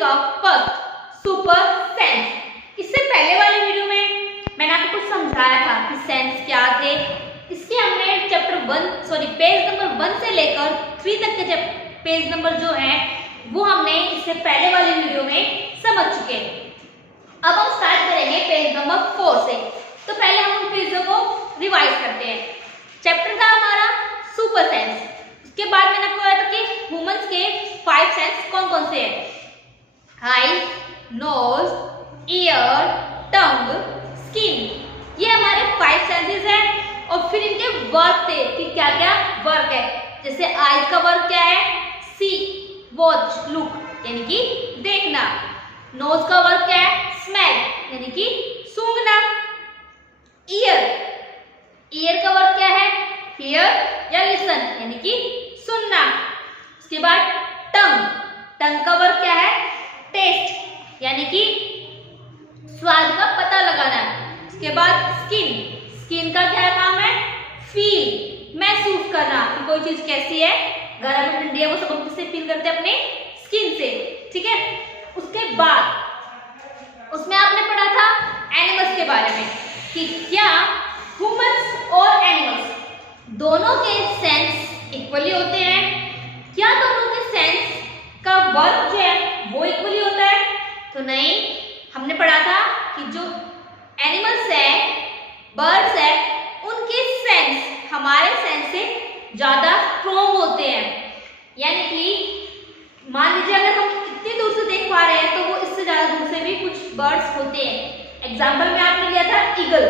का first super sense. इससे पहले वाले वीडियो में मैंने आपको कुछ समझाया था कि सेंस क्या थे। इसके हमने पेज नंबर 1 से लेकर 3 तक के पेज नंबर जो है वो हमने इससे पहले वाले वीडियो में समझ चुके हैं। अब हम स्टार्ट करेंगे पेज नंबर 4 से। तो पहले हम उन पेजों को रिवाइज करते हैं। चैप्टर था हमारा सुपर सेंस। उसके बाद मैंने आपको बताया था कि ह्यूमंस के 5 सेंस कौन कौन से हैं। आईज, नोज, ईयर, टंग, स्किन। ये हमारे 5 सेंसेस हैं और फिर इनके वर्क थे कि क्या क्या वर्क है। जैसे आईज का वर्क क्या है, सी, वॉच, लुक यानी कि देखना। नोज का वर्क क्या है, स्मेल यानी कि सूंघना। ईयर का वर्क क्या है, हियर या लिसन यानी कि सुनना। उसके बाद टंग का वर्क क्या है, टेस्ट यानी कि स्वाद का पता लगाना। उसके बाद स्किन का क्या काम है, फील महसूस करना कि कोई चीज कैसी है, गर्म है ठंडी है, वो सब हम किससे फील करते हैं, अपने स्किन से। ठीक है। उसके बाद उसमें आपने पढ़ा था एनिमल्स के बारे में कि क्या ह्यूमंस और एनिमल्स दोनों के सेंस इक्वली होते हैं, क्या दोनों के सेंस का वर्क जो है वो इक्वली होता है। तो नहीं, हमने पढ़ा था कि जो एनिमल्स है, बर्ड्स है, उनके सेंस हमारे सेंस से ज्यादा स्ट्रॉन्ग होते हैं। यानी कि मान लीजिए अगर हम इतनी दूर से देख पा रहे हैं तो वो इससे ज्यादा दूर से भी कुछ बर्ड्स होते हैं। एग्जाम्पल में आपने लिया था ईगल,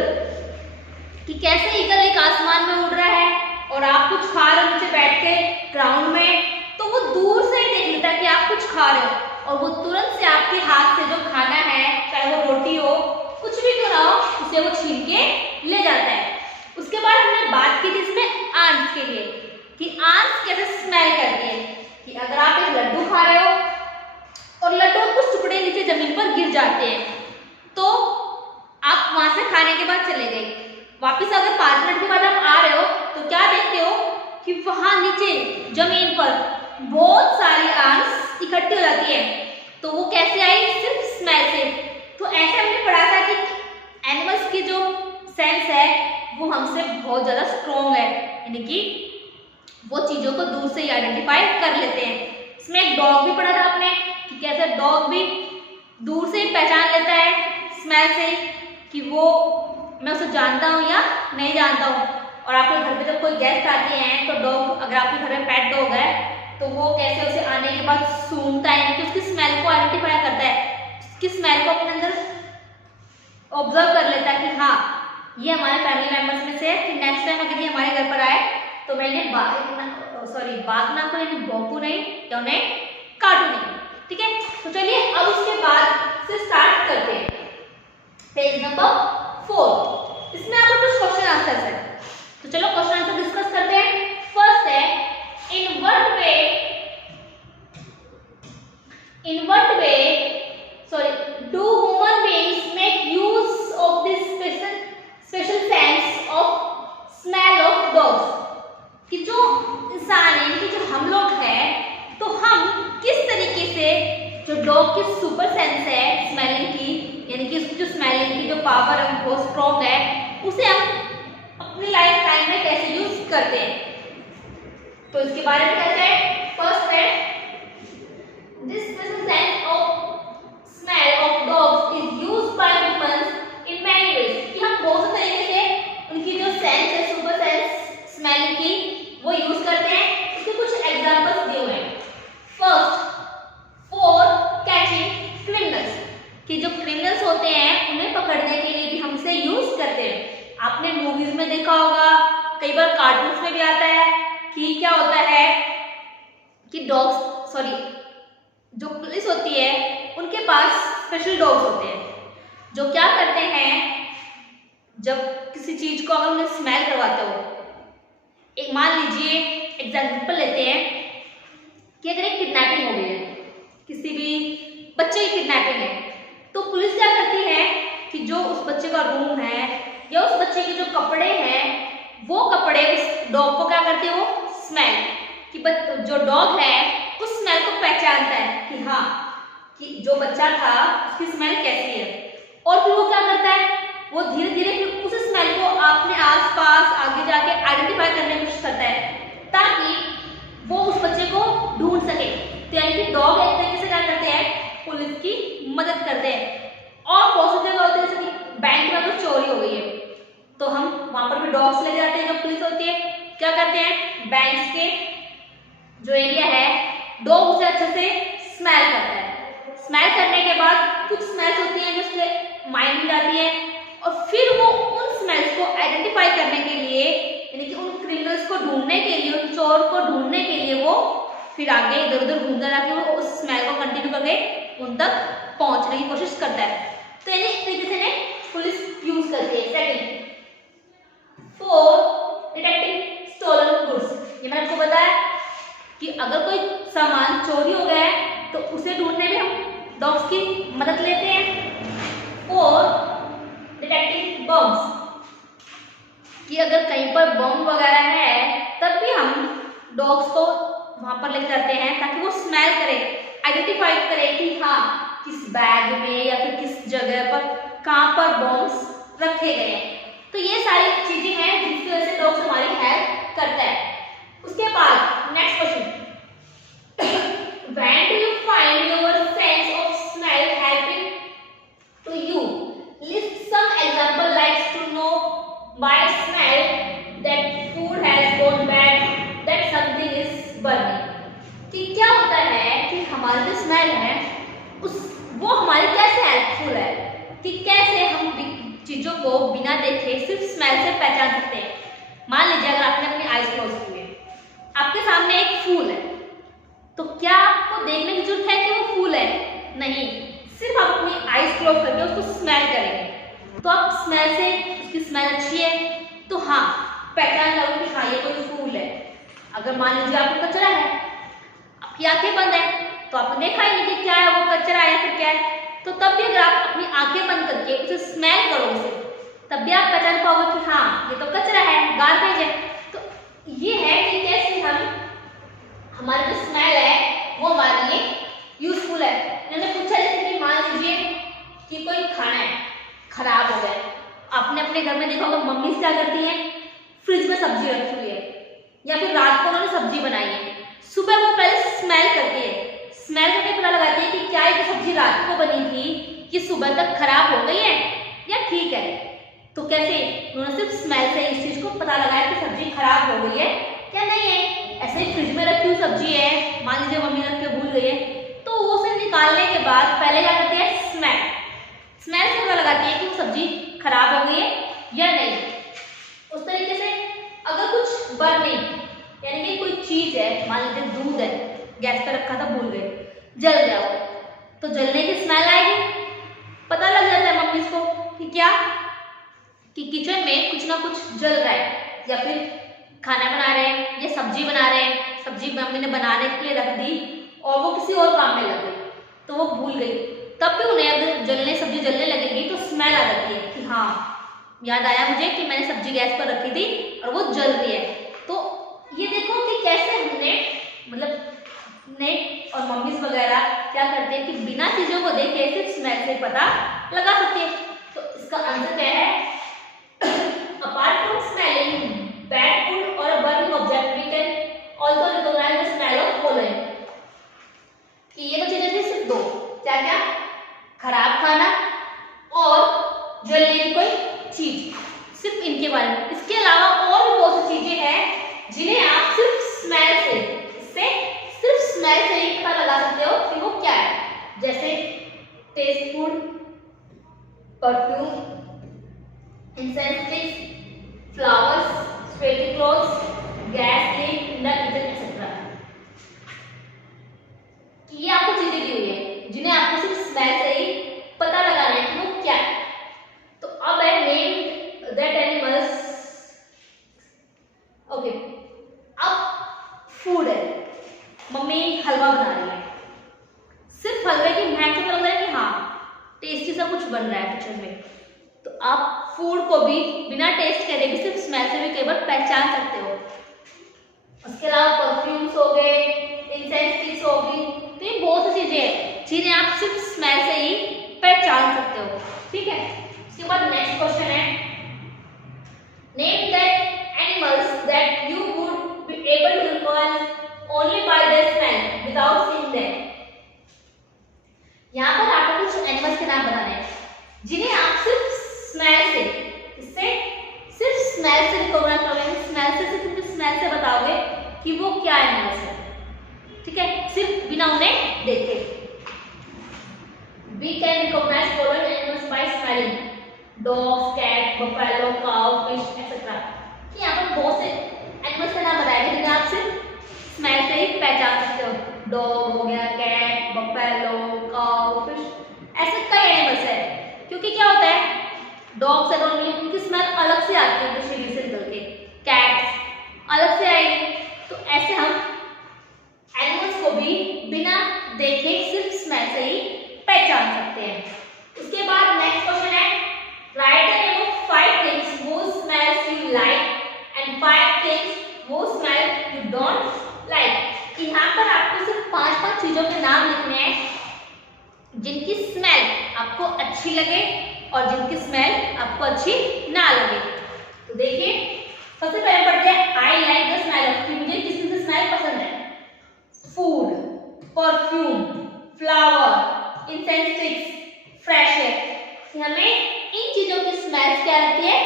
कि कैसे ईगल एक आसमान में उड़ रहा है और आप कुछ खा रहे हो नीचे बैठ के ग्राउंड में, तो वो दूर से ही देख लेता है कि आप कुछ खा रहे हो और वो तुरंत से आपके हाथ से जो खाना है, चाहे वो रोटी हो, कुछ भी क्यों ना हो, उसे वो छीन के ले जाता है। उसके बाद हमने बात की थी इसमें आंट्स के लिए कि आंट्स कैसे स्मेल करती है। कि अगर आप एक लड्डू खा रहे हो और लड्डू कुछ टुकड़े नीचे जमीन पर गिर जाते हैं, तो आप वहां से खाने के बाद चले गए, वापिस अगर 5 मिनट के बाद आप आ रहे हो तो क्या देखते हो कि वहां नीचे जमीन पर बहुत सारी आंट्स इकट्ठी हो जाती है। तो वो कैसे आई, सिर्फ स्मेल से। तो ऐसे हमने पढ़ा था कि एनिमल्स की जो सेंस है वो हमसे बहुत ज्यादा स्ट्रॉन्ग है, यानी कि वो चीजों को दूर से ही आइडेंटिफाई कर लेते हैं। इसमें एक डॉग भी पढ़ा था आपने कि कैसे डॉग भी दूर से ही पहचान लेता है स्मेल से कि वो मैं उसे जानता हूँ या नहीं जानता हूँ। और आपके घर पे जब कोई गेस्ट आते हैं तो डॉग, अगर आपके घर में पेट डॉग है तो वो कैसे उसे आने के बाद सूंघता है, कि उसकी स्मेल को आइडेंटिफाई करता है, उसकी स्मेल को अपने अंदर ऑब्जर्व कर लेता है कि हाँ ये हमारे फैमिली मेंबर्स में से है, कि नेक्स्ट टाइम अगर ये हमारे घर पर आए तो मैं इन्हें भागना को इन्हें भौंकू नहीं या उन्हें काटू नहीं। ठीक है। तो चलिए अब उसके बाद से स्टार्ट करते हैं पेज नंबर 4। इसमें आपको कुछ क्वेश्चन आंसर्स है, तो चलो क्वेश्चन आंसर डिस्कस करते हैं। फर्स्ट है, in what way do human beings make use of this special sense of smell of dogs. कि जो इंसान है, कि जो हम लोग हैं, तो हम किस तरीके से जो डॉग की सुपर सेंस है स्मेलिंग की, यानी कि उसकी जो स्मेलिंग की जो पावर है वो स्ट्रॉन्ग है, उसे हम अपनी लाइफ टाइम में कैसे यूज करते हैं। तो इसके बारे में कहते हैं, फर्स्ट है, this special sense of smell of dogs is used by humans in many ways. कि हम बहुत से तरीके से उनकी जो सेंस है, सुपर सेंस स्मेलिंग की, वो यूज करते हैं। इसके कुछ एग्जांपल्स दिए हुए हैं। फर्स्ट, फॉर कैचिंग क्रिमिनल्स, कि जो क्रिमिनल्स होते हैं उन्हें पकड़ने के लिए भी हम इसे यूज करते हैं। आपने मूवीज में देखा होगा, कई बार कार्टून्स में भी आता है कि क्या होता है कि जो पुलिस होती है उनके पास स्पेशल डॉग्स होते हैं जो क्या करते हैं, जब किसी चीज को अगर उन्हें स्मेल करवाते हो, एक मान लीजिए एग्जाम्पल लेते हैं कि अगर एक किडनैपिंग हो गई है, किसी भी बच्चे की किडनैपिंग है, तो पुलिस क्या करती है कि जो उस बच्चे का रूम है या उस बच्चे के जो कपड़े हैं, वो कपड़े उस डॉग को क्या करते हैं, वो स्मेल कि जो डॉग है उस स्मेल को पहचानता है कि हाँ कि जो बच्चा था उसकी स्मेल कैसी है, और फिर वो क्या करता है, वो धीरे धीरे फिर उस स्मेल को अपने आसपास आगे जाके आइडेंटिफाई करने की कोशिश करता है ताकि वो उस बच्चे को ढूंढ सके। तो यानी कि डॉग एक तरीके से क्या करते हैं, पुलिस की मदद करते हैं। और बहुत सी जगह होती है जैसे कि बैंक में अगर चोरी हो गई है तो हम वहां पर भी डॉग्स लेके जाते हैं, जब पुलिस होती है क्या करते हैं, बैंक के जो एरिया है डॉग उसे अच्छे से स्मेल करता है। स्मेल करने के बाद कुछ स्मेल्स होती हैं जो उसके माइंड में जाती है और फिर वो उन स्मेल्स को आइडेंटिफाई करने के लिए, यानी कि उन क्रिमिनल्स को ढूंढने के लिए, उन चोर को ढूंढने के लिए वो फिर आगे इधर उधर घूमता जाके वो उस स्मेल को कंटिन्यू करके उन तक पहुंचने की कोशिश करता है। तो यानी इस तरीके से पुलिस यूज करती है। Second, for, detecting stolen goods. ये मैंने आपको बताया कि अगर कोई सामान चोरी हो गया है तो उसे ढूंढने में हम डॉग्स की मदद लेते हैं। और डिटेक्टिंग बम्स, कि अगर कहीं पर बम वगैरह है तब भी हम डॉग्स को वहां पर लेके जाते हैं ताकि वो स्मेल करे, आइडेंटिफाई करे कि हाँ किस बैग में या फिर किस जगह पर कहाँ पर बॉम्ब्स रखे गए हैं। तो ये सारी चीजें हैं जिसकी वजह से डॉग्स हमारी हेल्प करता है। उसके बाद next question, when do you find your sense of smell helping to you? List some example like to know by smell that food has gone bad, that something is burning. कि क्या होता है कि हमारी जो स्मेल है वो हमारी कैसे हेल्पफुल है, कि कैसे हम चीजों को बिना देखे सिर्फ स्मेल से पहचान सकते हैं। मान लीजिए अगर आपने अपनी आईज क्लोज की है, आपके सामने एक फूल है, तो क्या आपको देखने की जरूरत है कि वो फूल है? नहीं, सिर्फ आप अपनी आईज क्लोज करके उसको स्मेल करेंगे तो आप स्मेल से उसकी स्मेल अच्छी है तो हाँ पहचान लोगे कि हाँ ये कोई फूल है। अगर मान लीजिए आपको कचरा है, आपकी आंखें बंद है तो आपने देखा ही नहीं कि क्या है वो कचरा है या फिर क्या है, तो तब भी अगर आप अपनी आंखें बंद करके उसे स्मेल करोगे तब भी आप पहचान पाओगे कि हाँ ये तो कचरा है, गार्बेज है। तो ये है कि कैसे हम हमारी जो स्मेल है वो हमारे लिए यूजफुल है। मैंने पूछा जैसे कि मान लीजिए कि कोई खाना है खराब हो गया, आपने अपने घर में देखा होगा मम्मी क्या करती है, फ्रिज में सब्जी रखी हुई है या फिर रात को उन्होंने सब्जी बनाई है, सुबह वो पहले स्मेल करती है, स्मेल करके पता लगाती है कि क्या ये सब्जी रात को बनी थी कि सुबह तक खराब हो गई है या ठीक है। तो कैसे उन्होंने सिर्फ स्मेल से इस चीज को पता लगाया कि सब्जी खराब हो गई है क्या नहीं है। ऐसे ही फ्रिज में रखी हुई सब्जी है, मान लीजिए मम्मी रख के भूल गई है, तो उसे निकालने के बाद पहले क्या करती है, स्मेल से पता लगाती है कि सब्जी खराब हो गई है या नहीं। उस तरीके से अगर कुछ बर्निंग, यानी कि कोई चीज है, मान लीजिए दूध है, गैस पे रखा था भूल गए, जल गया वो, तो जलने की स्मेल आएगी, पता लग जाता है मम्मी को कि क्या, कि किचन में कुछ ना कुछ जल रहा है या फिर खाना बना रहे हैं या सब्जी बना रहे हैं, सब्जी मम्मी ने बनाने के लिए रख दी और वो किसी और काम में लग गई तो वो भूल गई, तब भी उन्हें अगर सब्जी जलने लगेगी तो स्मेल आ जाती है कि हाँ याद आया मुझे कि मैंने सब्जी गैस पर रखी थी और वो जल रही है। तो ये देखो कि कैसे हमने मतलब ने और मम्मीज वगैरह क्या करते हैं कि बिना चीजों को देखे सिर्फ स्मेल से पता लगा सकते हैं। तो इसका आंसर क्या है, apart from smelling bad food और a burning object we can also recognise the smell of following. कि ये तो चीजें थी सिर्फ दो, क्या क्या, खराब खाना और जलने की कोई चीज, सिर्फ इनके बारे में। इसके अलावा और भी बहुत सी चीजें हैं जिन्हें आप सिर्फ स्मेल से ही पता लगा सकते हो कि वो क्या है, जैसे taste food, perfume, incense sticks, flowers, sweaty clothes, gas leak, nut etcetera. ये आपको चीजें दी हुई है जिन्हें आपको सिर्फ स्मेल से ही पता लगाना है कि वो क्या है। तो अब है नेम दैट एनिमल्स। ओके, अब फूड है, मम्मी हलवा बना रही है, सिर्फ हलवे की महक से पता लग रहा है कि हाँ टेस्टी सा कुछ बन रहा है किचन में। तो आप फूड को भी बिना टेस्ट करे भी सिर्फ स्मेल से भी कई बार पहचान सकते हो। उसके अलावा परफ्यूम्स हो गए, इंसेंस स्टिक्स हो गई, तो ये बहुत सी चीजें हैं जिन्हें आप सिर्फ that you would be able to recognize only by their smell without seeing them. यहाँ पर आपको कुछ एनिमल्स के नाम बताने हैं जिन्हें आप सिर्फ स्मेल से, इससे सिर्फ स्मेल से रिकॉग्नाइज करोगे, स्मेल से सिर्फ उनके स्मेल से बताओगे कि वो क्या एनिमल्स है, ठीक है, सिर्फ बिना उन्हें देखे। We can recognize following animals by smelling: dogs, cat, buffalo, cow, fish, etc. यहाँ पर बहुत से एनिमल्स का नाम बताया गया जिन्हें आप सिर्फ स्मेल से ही पहचान सकते हो। डॉग हो गया, कैट, बफेलो, काउ, फिश, ऐसे कई एनिमल्स है। क्योंकि क्या होता है, डॉग्स है उनकी स्मेल अलग से आती है उनके शरीर से निकल के, कैट्स अलग से आएगी। तो ऐसे हम एनिमल्स को भी बिना देखे सिर्फ स्मेल से ही पहचान सकते हैं। उसके बाद नेक्स्ट क्वेश्चन है, right the name of 5 things whose smells you like and 5 things whose smell you don't like। यहाँ पर आपको सिर्फ 5 चीजों के नाम लिखने हैं जिनकी स्मेल आपको अच्छी लगे और जिनकी स्मेल आपको अच्छी ना लगे। तो देखिए, सबसे पहले पढ़ते हैं I like the smell of, मुझे किसी की स्मेल पसंद है। Food, perfume, flower, incense sticks, fresh air. हमें इन चीजों की स्मेल क्या लगती है,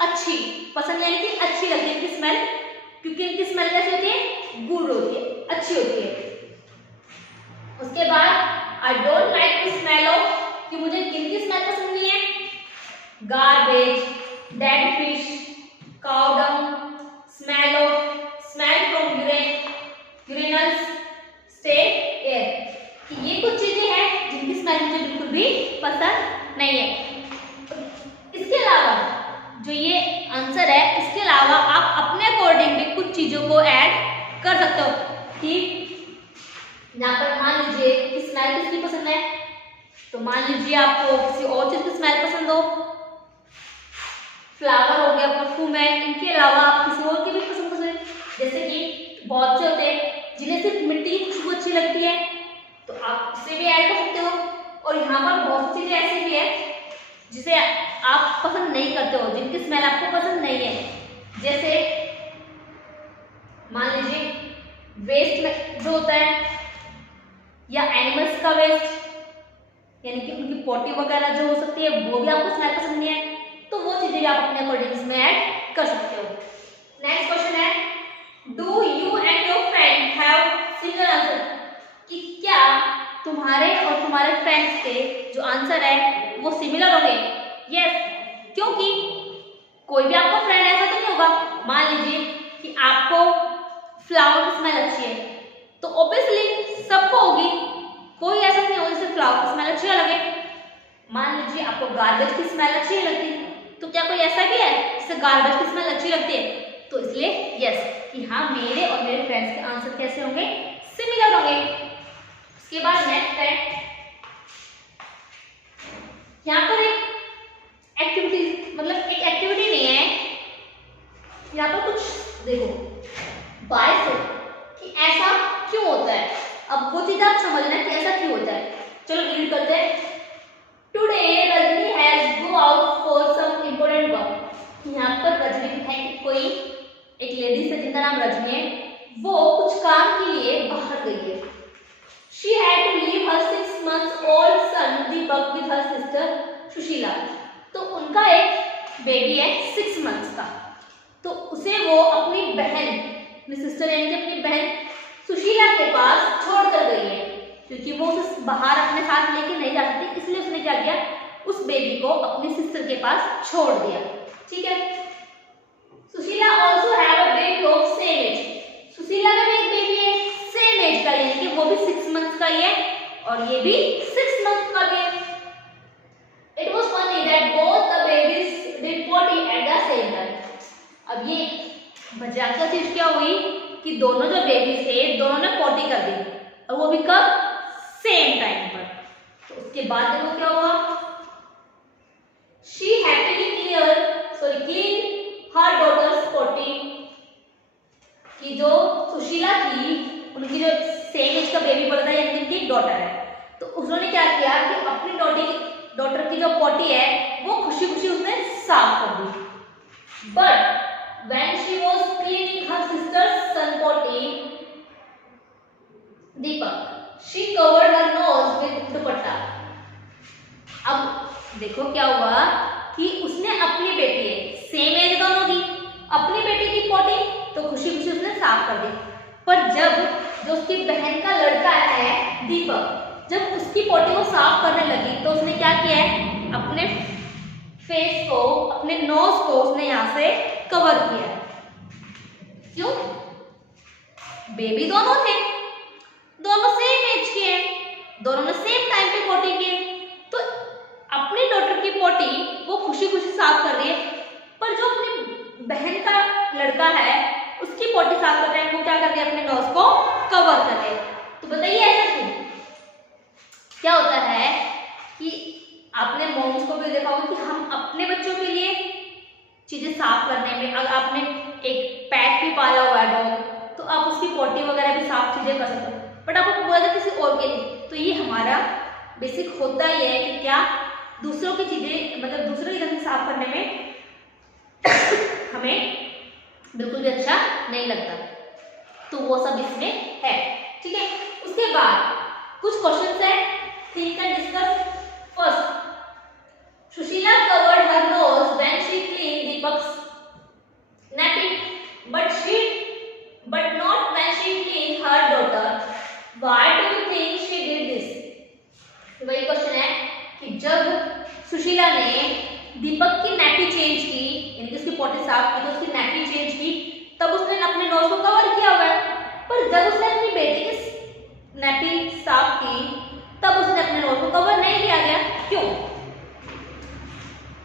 अच्छी, पसंद यानी कि अच्छी लगती है इनकी स्मेल, क्योंकि इनकी स्मेल कैसी होती है, गुड होती है, अच्छी होती है। उसके बाद I don't like the smell of, कि मुझे किनकी स्मेल पसंद नहीं है, garbage, dead fish, cow dung, smell from urinals, state air. ये कुछ चीजें हैं जिनकी स्मेल मुझे बिल्कुल भी पसंद नहीं है। इसके अलावा जो ये आंसर है, इसके अलावा आप अपने अकॉर्डिंग भी कुछ चीजों को ऐड कर सकते हो कि यहाँ पर मान लीजिए कि स्मेल किसकी पसंद है, तो मान लीजिए आपको किसी और चीज की स्मेल पसंद हो, फ्लावर हो गया, परफ्यूम है, इनके अलावा आप किसी और की भी पसंद कर सकते हैं। जैसे कि बहुत से होते हैं जिन्हें सिर्फ मिट्टी की खुशबू अच्छी लगती है, तो आप इसे भी ऐड कर सकते हो। और यहाँ पर बहुत सी चीजें ऐसी भी है जिसे आप पसंद नहीं करते हो, जिनकी स्मेल आपको पसंद नहीं है। जैसे मान लीजिए वेस्ट में जो होता है, या एनिमल्स का वेस्ट, यानी कि उनकी पोटी वगैरह जो हो सकती है, वो भी आपको स्मेल पसंद नहीं है, तो वो चीजें भी आप अपने अकॉर्डिंग इसमें ऐड कर सकते हो। नेक्स्ट क्वेश्चन है, do you and your friend have similar answer, कि क्या तुम्हारे और तुम्हारे फ्रेंड्स के जो आंसर है वो सिमिलर होंगे। यस, क्योंकि कोई भी आपका फ्रेंड ऐसा तो नहीं होगा, मान लीजिए कि आपको फ्लावर की स्मेल अच्छी है, तो ऑब्वियसली सबको होगी, कोई ऐसा नहीं होगा जिसे फ्लावर की स्मेल अच्छी ना लगे। मान लीजिए आपको गार्बेज की स्मेल अच्छी नहीं लगती, तो क्या कोई ऐसा भी है जिसे गार्बेज की स्मेल अच्छी लगती है। तो इसलिए यस, कि हाँ, मेरे और मेरे फ्रेंड्स के आंसर कैसे होंगे, सिमिलर होंगे। उसके बाद नेक्स्ट है, यहाँ पर एक एक्टिविटी, मतलब एक एक्टिविटी नहीं है, यहाँ पर कुछ देखो बाय से कि ऐसा क्यों होता है। अब वो चीज आप समझना कि ऐसा क्यों होता है। चलो रीड करते हैं। Today Rajni has go out for some important work. यहाँ पर रजनी है कि कोई एक लेडी है जिनका नाम रजनी है, वो कुछ काम के लिए बाहर गई है। She had to leave her 6 months old son Deepak with her sister Sushila. तो उनका एक बेबी है 6 मंथ्स का, तो उसे वो अपनी बहन, अपनी सिस्टर यानी कि अपनी बहन सुशीला के पास छोड़ कर गई है, क्योंकि वो उसे बाहर अपने साथ लेके नहीं जा सकती, इसलिए उसने क्या किया, उस बेबी को अपनी सिस्टर के पास छोड़ दिया। ठीक है। Sushila also have a baby of same age. Sushila का भी एक बेबी है सेम एज का, यानी कि वो भी 6 मंथ्स का ही है और ये भी 6 मंथ्स का भी है। It was funny that both the babies did potty at the same time. अब ये मजाक का चीज क्या हुई कि दोनों जो बेबी थे दोनों ने पोटी कर दी, और वो भी कब, सेम टाइम पर। तो उसके बाद देखो क्या हुआ, she happily clean her daughter's potty, कि जो सुशीला थी उनकी जो सेम एज का बेबी बोला था, यानी उनकी डॉटर है, तो उन्होंने क्या किया कि अपनी डॉटर की जो पोटी है वो खुशी खुशी उसने साफ कर दी। But when she was cleaning her sister's sun potty, Deepak, she covered her nose with दुपट्टा। अब देखो क्या हुआ कि उसने अपनी बेटी है, सेम एज दोनों की, अपनी बेटी की पोटी तो खुशी खुशी उसने साफ कर दी। पर जब जो उसकी बहन का लड़का है दीपक, जब उसकी पोटी को साफ करने लगी तो उसने क्या किया है, अपने फेस को, अपने नोज को उसने यहाँ से कवर किया है। क्यों? बेबी दोनों थे, दोनों सेम एज के हैं, दोनों ने सेम टाइम पे पोटी की, तो अपनी डॉटर की पोटी वो खुशी खुशी साफ कर रही है, पर जो अपनी बहन का लड़का है उसकी पोटी साफ कर रहे हैं, वो क्या कर रहे हैं, अपने नोज को कवर कर रहे हैं। तो बताइए ऐसा क्यों? क्या होता है कि आपने मॉम्स को भी देखा होगा कि हम अपने बच्चों के लिए चीजें साफ करने में, अगर आपने एक पैट भी पाला हुआ है डॉग, तो आप उसकी पोटी वगैरह भी साफ चीजें कर सकते हो, बट आपको बोला जाए किसी और के लिए। तो ये हमारा बेसिक होता ही है कि क्या दूसरों की चीजें, मतलब दूसरों की गंदगी साफ करने में हमें बिल्कुल भी अच्छा नहीं लगता। तो वो सब इसमें है, ठीक है। उसके बाद कुछ क्वेश्चंस है, think and discuss. First, Sushila covered her nose when she cleaned Deepak's nappy, but not when she cleaned her daughter. Why do you think she did this? वही क्वेश्चन है कि जब सुशीला ने दीपक की नैपी चेंज की, यानी कि उसकी पोटी साफ की, तो उसकी नैपी चेंज की, तब उसने अपने नोज को कवर किया हुआ है। पर जब उसने अपनी बेटी की नैपी साफ की, तब उसने अपने नोज को कवर नहीं किया गया। क्यों?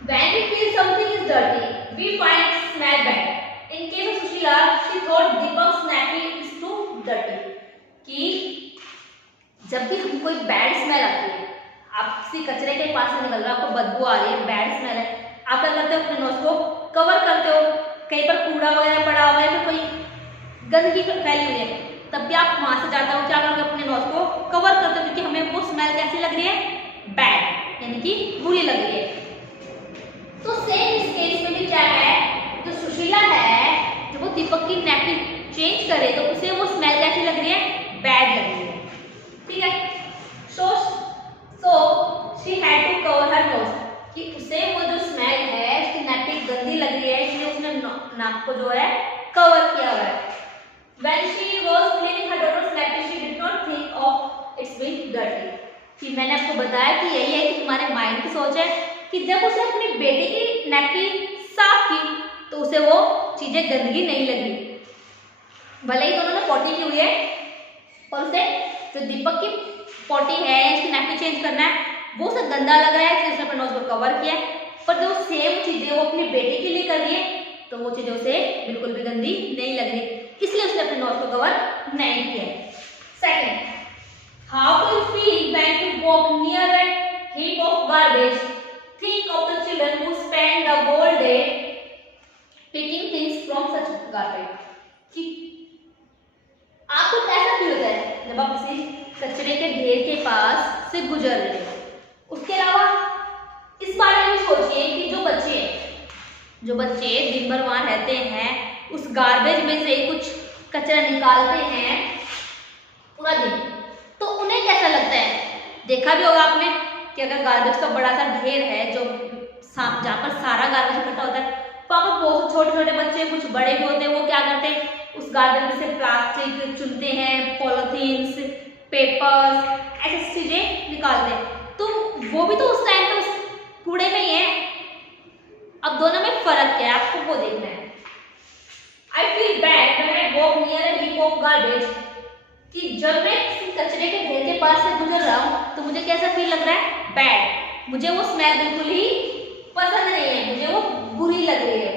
When we feel something is dirty, we find it smell bad. In case of Sushila, she thought Deepak's nappy is too dirty. कि जब भी हमको कोई बैड स्मेल आती है, आप किसी कचरे के पास से निकल रहा है, आपको बदबू आ रही है, बैड स्मेल है, आप क्या करते हो, अपने नोज को कवर करते हो, कहीं पर कूड़ा वगैरह पड़ा हुआ है, फिर कोई गंदगी फैली हुई है, तब भी आप वहां से जाते हो, क्या करोगे, अपने नोज को कवर करते हो, क्योंकि हमें वो स्मेल कैसी लग रही है, बैड, यानी कि बुरी लग रही है। तो सेम इस केस में भी क्या है, जो सुशीला है, जब वो दीपक की नैपी चेंज करे तो उसे वो स्मेल कैसी लग रही है, बैड लग रही है, ठीक है। So she had to cover her nose, कि उसे वो जो स्मेल है, उसकी नैपी गंदी लग रही है, इसलिए उसने नाक को जो है कवर किया हुआ है। When she was cleaning her daughter's nappy, she did not think of its being dirty. कि मैंने आपको बताया कि यही है कि हमारे माइंड की सोच है कि जब उसे अपनी बेटी की नैपी साफ की तो उसे वो चीजें गंदगी नहीं लगी, भले ही दोनों ने पोटी की हुई है, और उसे जो दीपक की पोटी है, इसकी नैपी चेंज करना है, वो उसे गंदा लग रहा है, इसलिए उसने अपने नोज को कवर किया। पर जो सेम चीजें वो अपनी बेटी के लिए कर रही है, तो वो चीजें उसे बिल्कुल भी गंदी नहीं लग रही, इसलिए उसने अपने नोज को कवर नहीं किया। Second, how do you feel when you walk near a heap of garbage? Think of the children who spend the whole day picking things from such garbage. कि आपको कैसा फील होता है जब आप किसी कचरे के ढेर के पास से गुजर रहे हो? उसके अलावा इस बारे में सोचिए कि जो बच्चे दिन भर वहां रहते हैं, उस गार्बेज में से कुछ कचरा निकालते हैं पूरा दिन, तो उन्हें कैसा लगता है? देखा भी होगा आपने कि अगर गार्बेज का बड़ा सा ढेर है, जो जहाँ पर सारा गार्बेज इकट्ठा होता है, वहाँ पर बहुत छोटे छोटे बच्चे, कुछ बड़े भी होते हैं, वो क्या करते हैं, उस गार्बेज में से प्लास्टिक चुनते हैं, पॉलिथीन्स, पेपर्स, ऐसी चीजें निकालते हैं। तो वो भी तो उस टाइम पे उस कूड़े में ही है। अब दोनों में फर्क क्या है, आपको वो देखना है। I feel bad when I walk near a heap of garbage. कि जब मैं किसी कचरे के ढेर के पास से गुजर रहा हूँ तो मुझे कैसा फील लग रहा है? बैड। मुझे वो स्मेल बिल्कुल ही पसंद नहीं है, मुझे वो बुरी लग रही है।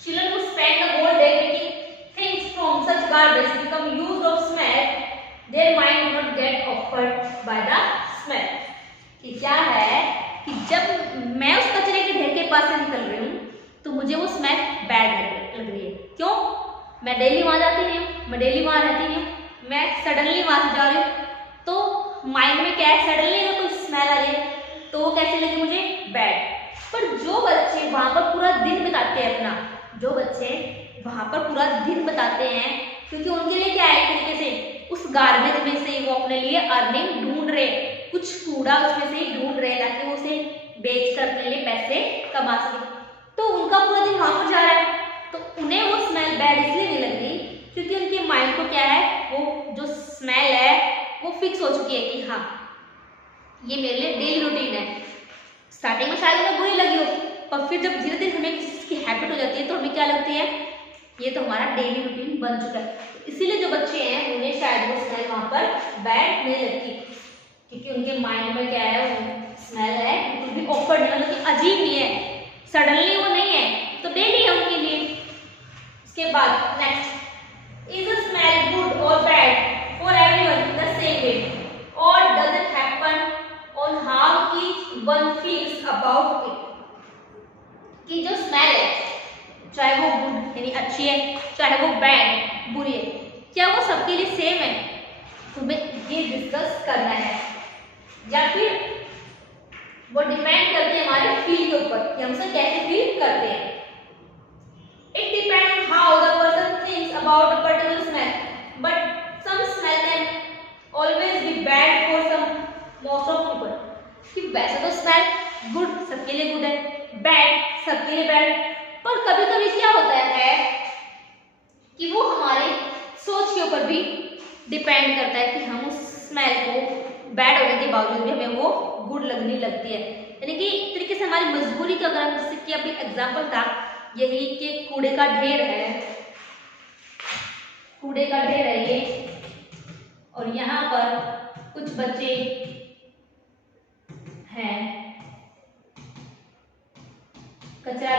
Children who spend the whole day making things from such garbage become used of smell. Their mind do not get offered by the smell. कि क्या है कि जब मैं उस कचरे के ढेर के पास से निकल रही हूँ तो मुझे वो स्मेल बैड लग रही है। क्यों? मैं डेली वहां जाती नहीं हूँ, मैं डेली वहां रहती नहीं हूँ, मैं सडनली वहां से जा रही हूँ, तो माइंड में क्या है, सडनली अगर कोई स्मेल आ रही है तो वो कैसे लगी मुझे? बैड। पर जो बच्चे वहां पर पूरा दिन बिताते हैं अपना, जो बच्चे वहां पर पूरा दिन बताते हैं, क्योंकि उनके लिए क्या है, एक तरीके से उस गार्बेज में से वो अपने लिए अर्निंग ढूंढ रहे, कुछ कूड़ा उसमें से ही ढूंढ रहे ताकि वो उसे बेच कर अपने लिए पैसे कमा सके। तो उनका पूरा दिन वहां पर जा रहा है, तो उन्हें वो स्मेल बैड इसलिए नहीं लग रही क्योंकि उनके माइंड को क्या है, वो जो स्मेल है वो फिक्स हो चुकी है कि हाँ ये मेरे लिए डेली रूटीन है। स्टार्टिंग में शायद उन्हें बुरी लगी हो, पर फिर जब धीरे धीरे हमें किसी चीज की हैबिट हो जाती है तो हमें क्या लगती है, ये तो हमारा डेली रूटीन बन चुका है। इसीलिए जो बच्चे हैं उन्हें शायद वो स्मेल वहां पर बैड नहीं लगती, क्योंकि उनके माइंड में क्या है, वो स्मेल है बिल्कुल भी ऑकवर्ड नहीं, मतलब कि अजीब नहीं है, सडनली वो नहीं है, तो डेली है उनके लिए। उसके बाद next, is the smell good और bad for everyone in the same way, और does it happen on how each one feels about it. कि जो स्मेल है, चाहे वो गुड यानी अच्छी है, चाहे वो बैड बुरी है, क्या वो सबके लिए सेम है, तुम्हें ये डिस्कस करना है। या फिर वो डिपेंड करती है हमारे फील के ऊपर कि हम उसे कैसे फील करते हैं। It depend on how the person thinks about a particular smell, but some smell can always be bad for some most of people. कि वैसे तो स्मेल गुड सबके लिए गुड है, बैड सबके लिए बैड, पर कभी कभी क्या होता है कि वो हमारे सोच के ऊपर भी डिपेंड करता है कि हम उस स्मेल को बैड होने के बावजूद भी हमें वो गुड लगने लगती है। यानी कि एक तरीके से हमारी मजबूरी का, अगर हम जैसे कि अभी एग्जांपल था यही कि कूड़े का ढेर है, कूड़े का ढेर है ये, और यहाँ पर कुछ बच्चे हैं कचरा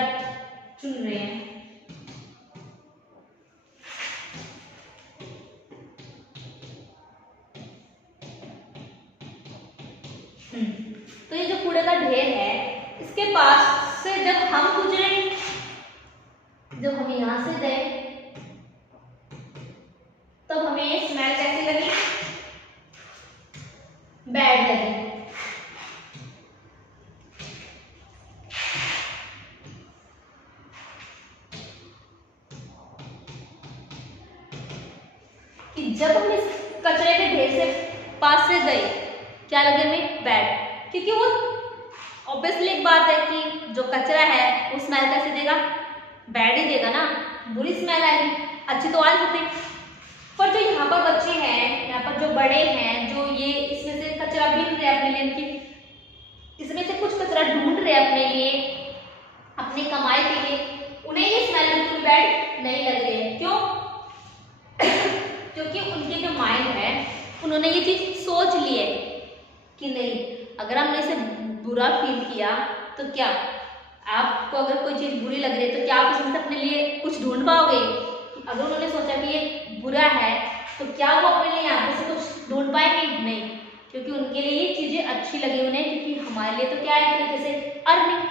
चुन रहे हैं। तो ये जो कूड़े का ढेर है, इसके पास से जब हम गुजरे, जब हम यहां से गए, तब हमें स्मेल कैसी लगी, बैड लगी। कि जब हम इस कचरे के ढेर से पास से गए, क्या लगे हमें, बैड, क्योंकि वो ऑब्वियसली एक बात है कि जो कचरा है वो स्मेल कैसे देगा, बैड ही देगा ना, बुरी स्मेल आएगी, अच्छी तो आ सकते। पर जो यहाँ पर बच्चे हैं, यहाँ पर जो बड़े हैं, जो ये इसमें से कचरा बीन रहे अपने लिए, इनकी इसमें से कुछ कचरा ढूंढ रहे अपने लिए, अपनी कमाई के लिए, उन्हें ये स्मेल बिल्कुल बैड नहीं लग रही है। क्यों? क्योंकि उनके जो माइंड है उन्होंने ये चीज सोच ली है कि नहीं, अगर हमने इसे बुरा फील किया तो क्या, आपको अगर कोई चीज बुरी लग रही है तो क्या आप उसमें से अपने लिए कुछ ढूंढ पाओगे? अगर उन्होंने सोचा कि ये बुरा है तो क्या वो अपने लिए यहाँ पे से कुछ ढूंढ पाएंगे? नहीं, क्योंकि उनके लिए ये चीजें अच्छी लगी उन्हें, क्योंकि हमारे लिए तो क्या है, एक तरीके से अर्निंग,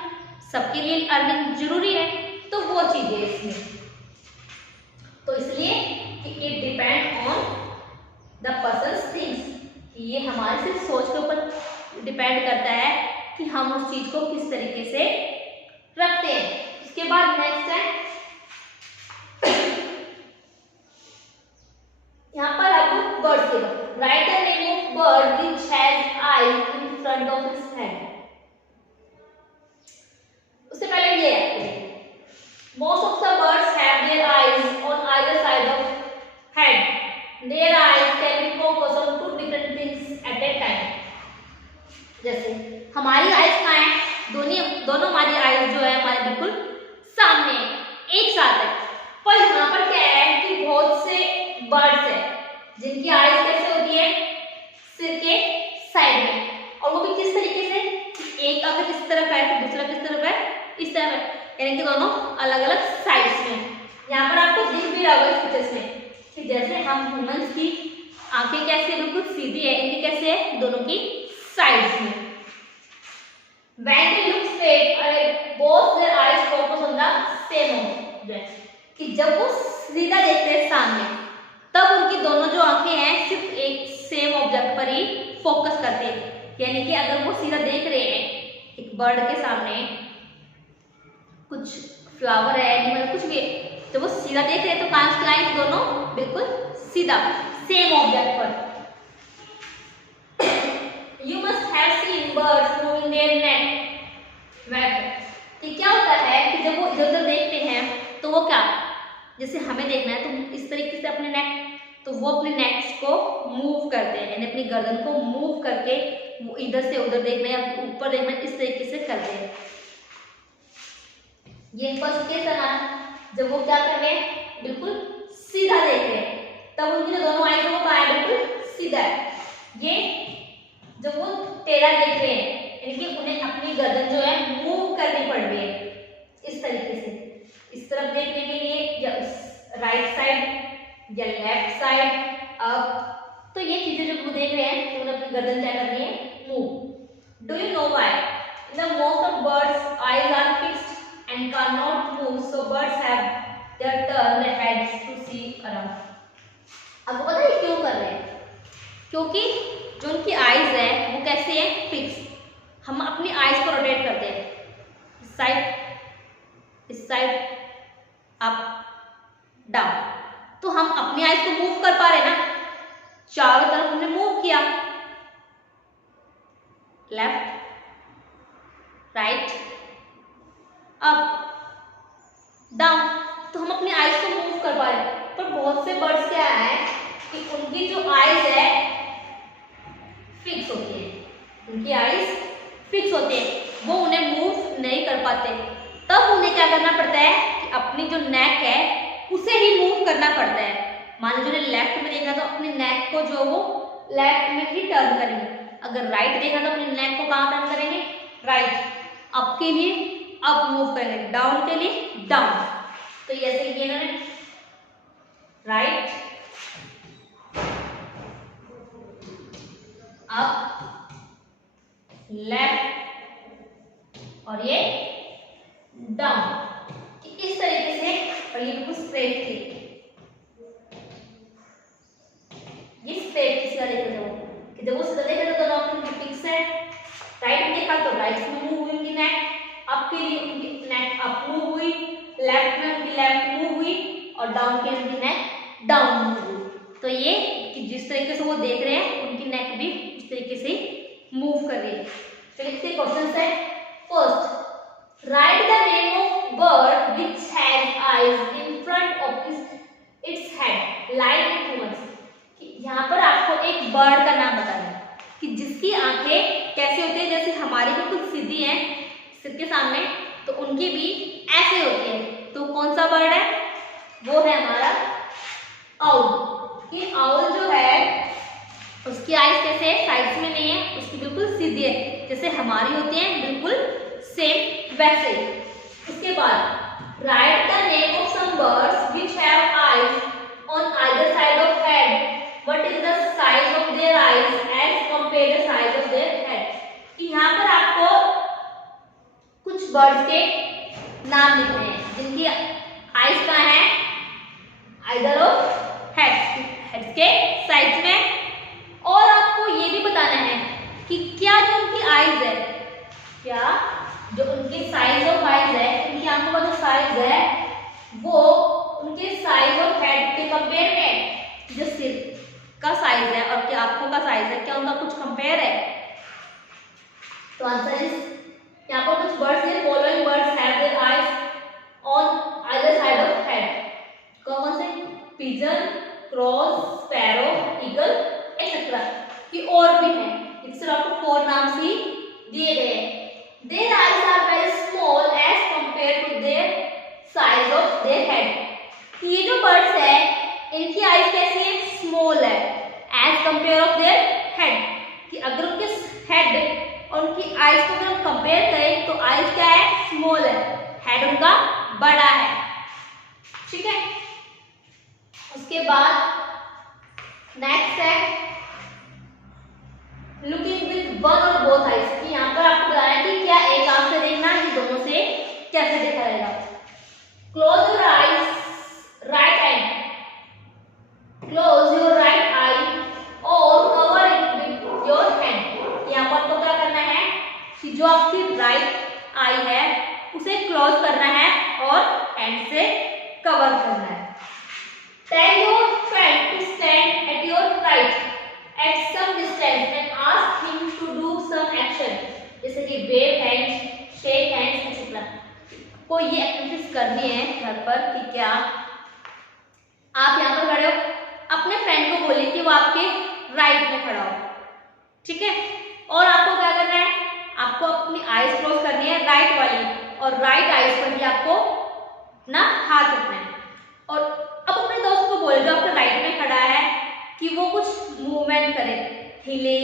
सबके लिए अर्निंग जरूरी है, तो वो चीजें इसमें। तो इसलिए it depend on the persons things, कि ये हमारे सिर्फ सोच के ऊपर डिपेंड करता है कि हम उस चीज को किस तरीके से रखते हैं। उसके बाद नेक्स्ट है, यहाँ पर आपको बर्ड के बाद write the name of bird which has eyes in front of his head. उससे पहले ये है, most of the birds have their eyes on either side of head. Their eyes can be focused on two different things at a time. जैसे हमारी eyes कहाँ है, दोनों हमारी आइज जो है हमारे बिल्कुल सामने एक साथ है, पर यहाँ पर क्या है कि बहुत से बर्ड्स है जिनकी आइज कैसे होती है, सिर के साइड में, और वो भी किस तरीके से, एक अगर इस तरफ है तो दूसरा किस तरफ है, इस तरफ है, यानी कि दोनों अलग अलग साइड्स में। यहाँ पर आपको दिख भी रहा होगा इस पिक्चर्स में कि जैसे हम ह्यूमंस की आंखें कैसे बिल्कुल सीधी है, इनकी कैसे है, दोनों की साइड्स में। When they look straight ahead, both their eyes focus on the same object. कि जब वो सीधा देखते हैं सामने, तब उनकी दोनों जो आंखें हैं सिर्फ एक सेम ऑब्जेक्ट पर ही फोकस करते हैं। यानी कि अगर वो सीधा देख रहे हैं एक बर्ड के सामने कुछ फ्लावर है, एनिमल, कुछ भी है, तो वो सीधा देख रहे हैं तो कांच के आईज दोनों बिल्कुल सीधा, सेम ऑब्जेक्ट पर। You must have seen birds moving their neck. कि क्या होता है कि जब वो इधर उधर देखते हैं तो वो क्या, जैसे हमें देखना है तो इस तरीके से अपने नेक, तो वो अपने नेक्स को मूव करते हैं, यानी अपनी गर्दन को मूव करके वो इधर से उधर देखना या ऊपर देखना, इस तरीके से करते हैं। ये फर्स्ट केस है हमारा, जब वो क्या कर रहे हैं, बिल्कुल सीधा देख रहे हैं, तब उनकी जो दोनों आईज है वो कहाँ है, बिल्कुल सीधा है। ये जब वो टेढ़ा देख रहे हैं, यानी कि उन्हें अपनी गर्दन जो है मूव करनी पड़ रही है इस तरीके से, इस तरफ देखने के लिए या राइट साइड या लेफ्ट साइड अप, तो ये चीजें जब वो देख रहे हैं तो उन्हें अपनी गर्दन क्या करनी है, move. Do you know why? The most of birds eyes are fixed and cannot move, so birds have their turn their heads to see around। आपको पता है क्यों कर रहे हैं? क्योंकि जो उनकी आईज है वो कैसे है, फिक्स। हम अपनी आईज को रोटेट करते हैं, इस साइड अप डाउन, तो हम अपनी आईज को मूव कर पा रहे हैं ना, चारों तरफ हमने मूव किया, लेफ्ट राइट अप डाउन, तो हम अपनी आईज को मूव कर पा रहे हैं। पर बहुत से बर्ड्स क्या है कि उनकी जो आईज है फिक्स होती है, उनकी आईज फिक्स होती है, वो उन्हें मूव नहीं कर पाते, तब उन्हें क्या करना पड़ता है कि अपनी जो नेक है उसे ही मूव करना पड़ता है। मान लीजिए लेफ्ट में देखा तो अपनी नेक को जो वो लेफ्ट में ही टर्न करेंगे, अगर राइट देखा तो अपनी नेक को कहाँ टर्न करेंगे, राइट, अप के लिए अप मूव करेंगे, डाउन के लिए डाउन। तो ऐसे किया इन्होंने, राइट अप लेफ्ट और ये डाउन, इस तरीके से, और ये बिल्कुल स्ट्रेट थी, ये स्ट्रेट किसी वाले को कि जब वो सीधा देखा तो दोनों अपनी फिक्स है, राइट देखा तो राइट में मूव हुई उनकी नेक, अप के लिए उनकी नेक अप मूव हुई, लेफ्ट में उनकी लेफ्ट मूव हुई और डाउन के उनकी नेक डाउन मूव हुई। तो ये कि जिस तरीके से वो देख रहे हैं उनकी नेक भी इस तरीके से मूव कर रही है। चलिए इसके क्वेश्चंस है। First, right the name of bird which has eyes in front of its head like humans. यहाँ पर आपको एक बर्ड का नाम बताना है कि जिसकी आंखें कैसे होती है, जैसे हमारी बिल्कुल सीधी हैं सिर के सामने, तो उनकी भी ऐसे होती है। तो कौन सा बर्ड है, वो है हमारा आउल। ये आउल जो है उसकी आईज कैसे है, साइड्स में नहीं है, उसकी बिल्कुल सीधी है, जैसे हमारी होती है बिल्कुल सेम वैसे। उसके बाद write the name of some birds which have eyes on either side of head, what is the size of their eyes as compare the size of their head. यहाँ पर आपको कुछ बर्ड्स के नाम लिखने हैं जिनकी आईज कहाँ है, आइदर ऑफ हेड के साइड में, और आपको ये भी बताना है कि क्या जो उनकी आईज है, क्या जो उनकी साइज ऑफ आईज है, उनकी आंखों का जो साइज है वो उनके साइज ऑफ हेड के कंपेयर में, जो सिर का साइज है और क्या आंखों का साइज है, क्या उनका कुछ कंपेयर है। तो आंसर इज, यहाँ पर कुछ बर्ड्स है, following birds have their eyes on either side of head. कौन से, pigeon, cross, sparrow, eagle etcetera, कि और भी है, इससे आपको 4 नाम ही दिए गए हैं। Their eyes are very small as compared to their size of their head। ये जो बर्ड्स है इनकी आईज कैसी है, स्मॉल है, as compare of their head, कि अगर उनके हेड और उनकी आईज को अगर हम कंपेयर करें तो आईज क्या है, स्मॉल है, हेड उनका बड़ा है, ठीक है। उसके बाद नेक्स्ट है लुकिंग विद वन और बोथ आईज, कि यहाँ पर आपको बताया कि क्या एक आंख से देखना है, दोनों से कैसे देखा जाएगा। Close your eyes right eye, close your right eye और cover it with your hand. यहाँ पर आपको क्या करना है कि जो आपकी राइट आई है उसे क्लोज करना है और कैसे कवर करना है। Tell your friend to stand at your right at some distance and ask him to do some action, जैसे कि wave hands, shake hands etcetera. को ये एक्टिविटीज करनी है घर पर कि क्या आप यहाँ पर खड़े हो, अपने फ्रेंड को बोलिए कि वो आपके राइट में खड़ा हो, ठीक है। और आपको क्या करना है, आपको अपनी आईज क्लोज करनी है राइट वाली, और राइट आईज पर भी आपको ना हाथ रखना है। और अब अपने दोस्त को बोले जो आपके राइट में खड़ा है कि वो कुछ मूवमेंट करे, हिले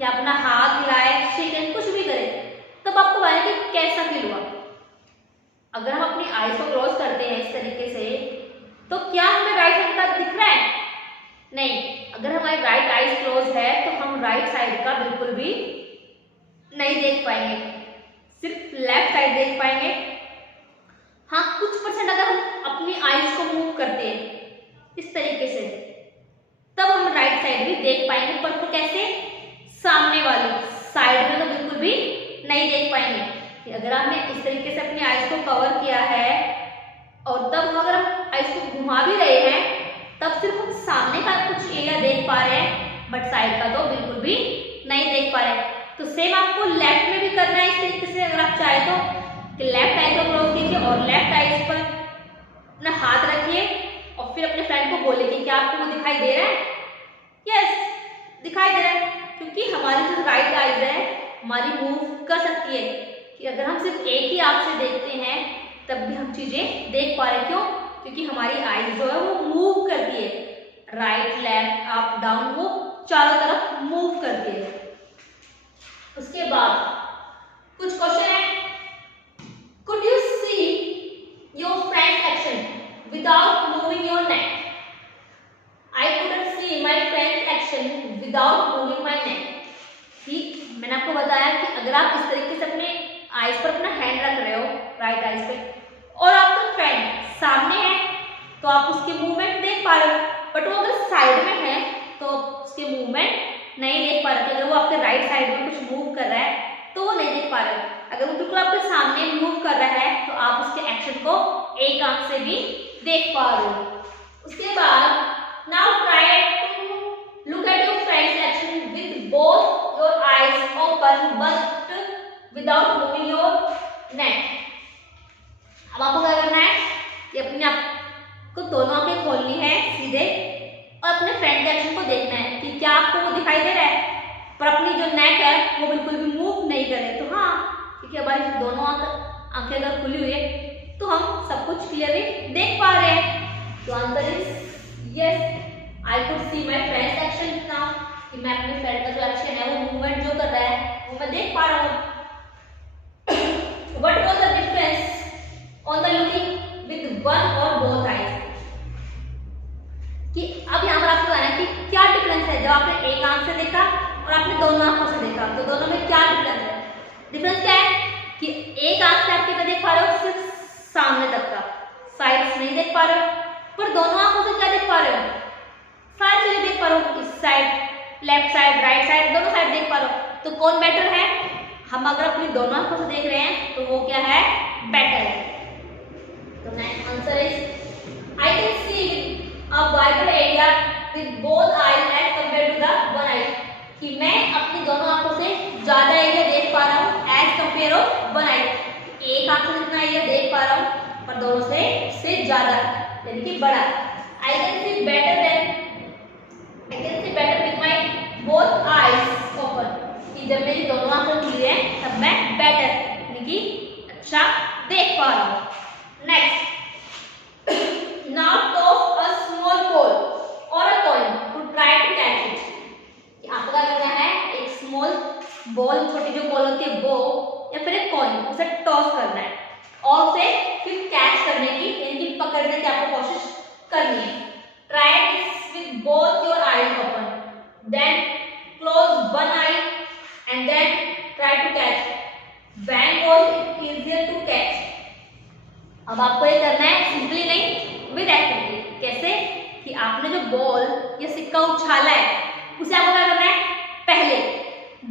या अपना हाथ हिलाए, शेक कुछ भी करे, तब आपको बताना कि कैसा फील हुआ। अगर हम अपनी आईज को क्लोज करते हैं इस तरीके से, तो क्या हमें राइट हैंड का दिख रहा है? नहीं। अगर हमारी राइट आईज क्लोज है तो हम राइट साइड का बिल्कुल भी नहीं देख पाएंगे, सिर्फ लेफ्ट साइड देख पाएंगे। हाँ, कुछ परसेंट अगर हम अपनी आईज को मूव करते हैं इस तरीके से, तब हम राइट साइड भी देख पाएंगे, पर तो कैसे, सामने वाली साइड में तो बिल्कुल भी नहीं देख पाएंगे। कि अगर आपने इस तरीके से अपनी आईज को कवर किया है और तब अगर हम आईज को घुमा भी रहे हैं, तब सिर्फ हम सामने का कुछ एरिया देख पा रहे हैं, बट साइड का तो बिल्कुल भी नहीं देख पा रहे। तो सेम आपको लेफ्ट में भी करना है इस तरीके से। अगर आप चाहे तो कि लेफ्ट आईज को क्लोज कीजिए और लेफ्ट आईज पर अपना हाथ रखिए और फिर अपने फ्रेंड को बोले कि क्या आपको वो दिखाई दे रहा है? यस, दिखाई दे रहा है, क्योंकि हमारी जो राइट आईज है हमारी मूव कर सकती है। कि अगर हम सिर्फ एक ही आंख से देखते हैं तब भी हम चीजें देख पा रहे हैं। क्यों? क्योंकि हमारी आईज जो है वो मूव करती है, राइट लेफ्ट अप डाउन, वो चारों तरफ मूव करती है। उसके बाद कुछ क्वेश्चन है। Could you see your friends action without moving your neck? I couldn't see my friends action without moving my नेक। ठीक, मैंने आपको बताया कि अगर आप इस तरीके से अपने आईज पर अपना हैंड रख रहे हो राइट आईज पे, और आपका फ्रेंड सामने है तो आप उसके मूवमेंट देख पा रहे हो, बट वो अगर साइड में है तो उसके मूवमेंट नहीं देख पा रहे। अगर वो आपके राइट साइड में कुछ मूव कर रहा है तो वो नहीं देख पा रहे। अगर वो बिल्कुल आपके सामने मूव कर रहा है तो आप उसके एक्शन को एक आंख से भी देख पा रहे हो। उसके बाद now try to look at your friends action with both your eyes open but without moving your neck. अब आपको क्या करना है कि अपने आप को दोनों आंखें खोलनी है सीधे और अपने फ्रेंड के एक्शन को देखना है कि क्या आपको वो दिखाई दे रहा है, पर अपनी जो नेक है वो बिल्कुल भी मूव नहीं कर रहे। तो हाँ, क्योंकि हमारी दोनों आंखें अगर खुली हुई है तो हम सब कुछ क्लियरली देख पा रहे हैं। तो answer is yes, I could see my friends action now, कि मैं अपने फ्रेंड का जो एक्शन है वो मूवमेंट जो कर रहा है वो मैं देख पा रहा हूँ। What was the difference on the looking with one or both eyes? कि अब यहाँ पर आपको बताना है कि क्या डिफरेंस है जब आपने एक आंख से देखा और आपने दोनों आंखों से देखा, तो दोनों में क्या डिफरेंस है? डिफरेंस क्या है कि एक आंख से आप कितना देख पा रहे हो, सिर्फ सामने तक का, साइड्स नहीं देख पा रहे हो, पर दोनों आंखों से क्या देख पा रहे हो, सारी चीजें देख पा रहे हो, इस side, left side, right side, दोनों साइड देख पा रहे हो। तो कौन बेटर है? हम अगर अपनी दोनों आंखों से देख रहे हैं तो वो क्या है, बेटर है। तो next answer is I can see a wider area with both eyes as compare to the one eye, कि मैं अपनी दोनों आंखों से ज्यादा एरिया देख पा रहा हूँ एज कंपेयर ऑफ वन आई। एक आंख से जितना एरिया देख पा रहा हूँ पर दोनों से ज्यादा, यानी कि बड़ा। आई can C better than, I can C better with my both eyes open, कि जब मेरी दोनों आंखें खुली है तब मैं बेटर यानी कि अच्छा देख पा रहा हूँ। Next, now toss a small ball और a coin to try to catch it. आपको क्या करना है, एक स्मॉल बॉल, छोटी जो बॉल होती है वो, या फिर एक कॉइन, उसे टॉस करना है और उसे फिर कैच करने की यानी कि पकड़ने की आपको कोशिश करनी है। Try this with both your eyes open, then close one eye and then try to catch. When was it easier to catch? अब आपको ये करना है सिंपली नहीं, विद एक्टिविटी। कैसे कि आपने जो बॉल या सिक्का उछाला है उसे आपको क्या करना है, पहले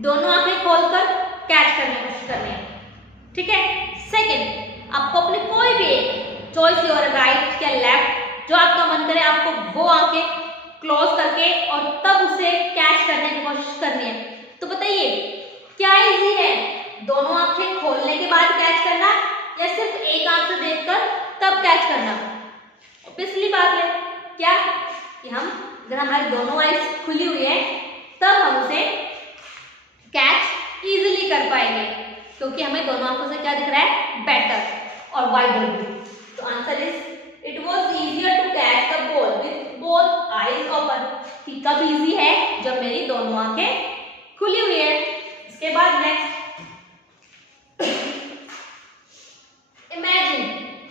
दोनों आंखें खोलकर कैच करने की कोशिश करनी है, ठीक है। सेकंड, आपको अपने कोई भी चॉइस योर राइट या लेफ्ट, जो आपका मन करे आपको वो आंखें क्लोज करके और तब उसे कैच करने की कोशिश करनी है। तो बताइए क्या इजी है, दोनों आंखें खोलने के बाद कैच करना या सिर्फ एक आंख से देखकर तब कैच करना? ऑब्वियसली बात है क्या कि हम अगर हमारी दोनों आईज खुली हुई है तब हम उसे कैच इजीली कर पाएंगे, क्योंकि हमें दोनों आंखों से क्या दिख रहा है, बेटर और वाइडर भी। तो answer is it was easier to catch the ball with both eyes open. कि कब इजी है, जब मेरी दोनों आंखें खुली हुई है। इसके बाद next, imagine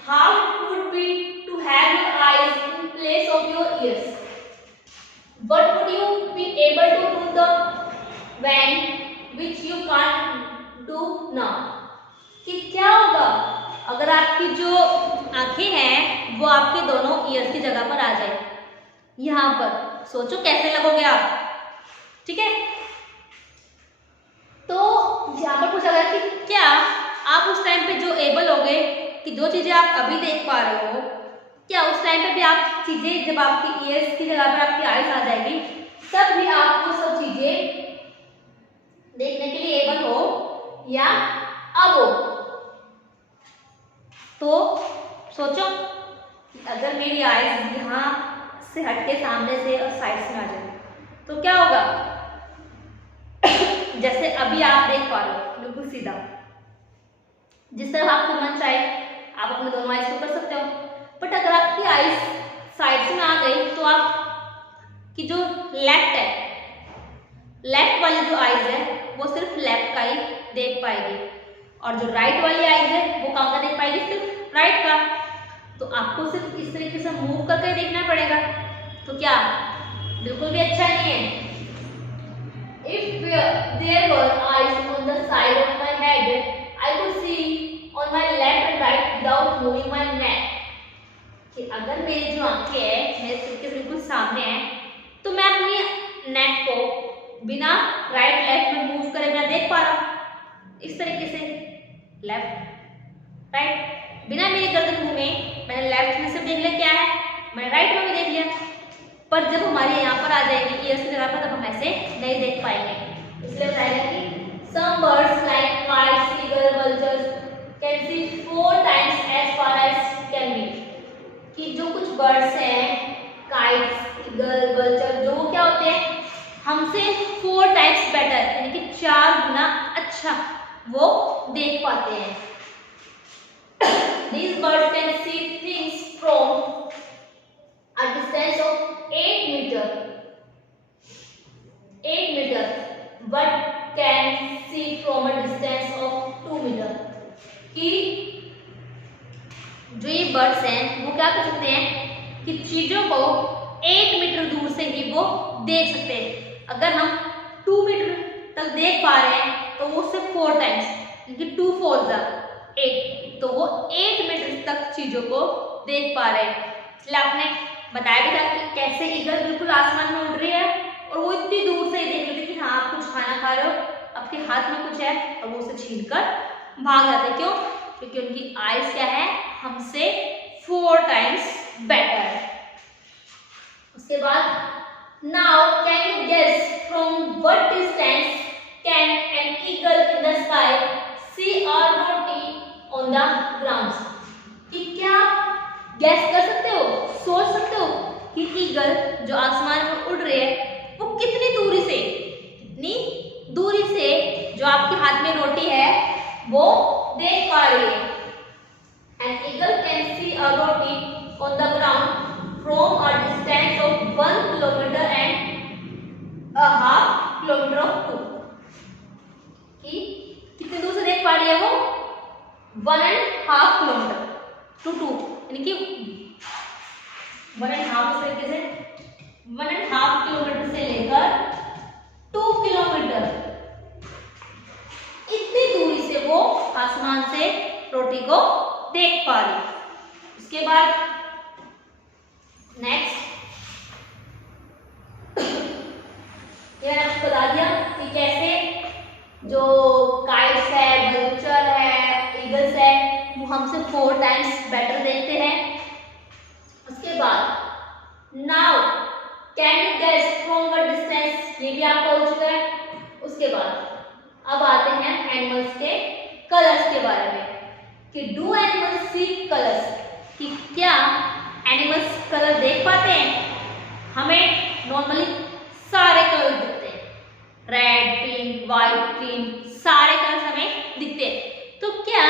how it would be to have your eyes in place of your ears. What would you be able to do the when which you can't do now? कि क्या होगा अगर आपकी जो आंखें हैं वो आपके दोनों ईयर्स की जगह पर आ जाए। यहाँ पर सोचो कैसे लगोगे आप, ठीक है। तो यहाँ पर पूछा गया कि क्या आप उस टाइम पे जो एबल हो गए कि जो चीजें आप अभी देख पा रहे हो, क्या उस टाइम पे भी आप चीजें, जब आपकी ईयर्स की जगह पर आपकी आईज आ जाएगी तब भी आप वो सब चीजें देखने के लिए एबल हो या अब हो? तो सोचो कि अगर मेरी आईज यहाँ से हटके सामने से और साइड से आ जाए तो क्या होगा। जैसे अभी आप देख पा रहे हो बिल्कुल सीधा, जिस तरह आपको मन चाहे आप अपने दोनों आईज को कर सकते हो। बट अगर आपकी आईज साइड में आ गई तो आप की जो लेफ्ट है, लेफ्ट वाली जो आईज है वो सिर्फ लेफ्ट का ही देख पाएगी और जो राइट वाली आईज है वो कहाँ का देख पाएगी, सिर्फ राइट का। तो आपको सिर्फ इस तरीके से मूव करके देखना पड़ेगा। तो क्या बिल्कुल भी अच्छा नहीं है। If there were eyes on the side of my head, I could see on my left and right without moving my neck. कि अगर मेरी जो आंखें हैं मेरे सिर के बिल्कुल सामने है तो मैं अपनी नेक को बिना राइट लेफ्ट में मूव करे बिना देख पा रहा हूँ। इस तरीके से लेफ्ट राइट बिना मेरी गर्दन घूमे मैंने लेफ्ट में से देख लिया क्या है, मैंने राइट में भी देख लिया। पर जब हमारी यहाँ पर आ जाएगी ईयर्स की जगह पर तब हम ऐसे नहीं देख पाएंगे। इसलिए बताएगा कि some birds like kites, eagle, vultures can see 4 times as far as can be। कि जो कुछ बर्ड्स हैं, काइट्स, ईगल, वल्चर, जो क्या होते हैं हमसे 4 टाइम्स बेटर यानी कि 4 गुना अच्छा वो देख पाते हैं। These birds can see things from a distance of 8 meter, but can see from a distance of 2 meter। कि जो ये बर्ड्स हैं वो क्या कर सकते हैं कि चीजों को 8 मीटर दूर से ही वो देख सकते हैं। अगर हम 2 मीटर तक देख पा रहे हैं तो वो सिर्फ 4 टाइम्स क्योंकि 2 4 8 तो वो 8 मीटर तक चीजों को देख पा रहे हैं। इसलिए आपने बताया भी था कि कैसे ईगल बिल्कुल आसमान में उड़ रही है और वो इतनी दूर से ही देख लेते कि हाँ आप कुछ खाना खा रहे हो, आपके हाथ में कुछ है और वो उसे छीन कर भाग जाते। क्यों? क्योंकि उनकी आईज क्या है हमसे 4 टाइम्स बेटर है। उसके बाद now can you guess from what distance can an eagle in the sky see a roti on the ground. कि क्या आप गैस कर सकते हो, सोच सकते हो कि ईगल जो आसमान में उड़ रही है वो कितनी दूरी से जो आपके हाथ में रोटी है वो देख पा रही है। An eagle can see a roti on the ground from a distance of 1 kilometer and a half kilometer of 2। कि कितनी दूर से देख पा रही है वो 1.5 किलोमीटर to 2 यानी कि 1.5 इस तरीके से 1.5 किलोमीटर से लेकर 2 किलोमीटर इतनी दूरी से वो आसमान से रोटी को देख पा रही। उसके बाद नेक्स्ट ये आपको बता दिया कि कैसे जो काइट्स है, वल्चर है, ईगल्स है वो हमसे 4 टाइम्स बेटर देखते हैं। उसके बाद now can you guess from what distance, ये भी आपका हो चुका है। उसके बाद अब आते हैं एनिमल्स के कलर्स के बारे में कि डू एनिमल्स सी कलर्स, कि क्या एनिमल्स कलर देख पाते हैं। हमें नॉर्मली सारे कलर दिखते हैं, रेड, पिंक, वाइट, ग्रीन, सारे कलर्स हमें दिखते हैं। तो क्या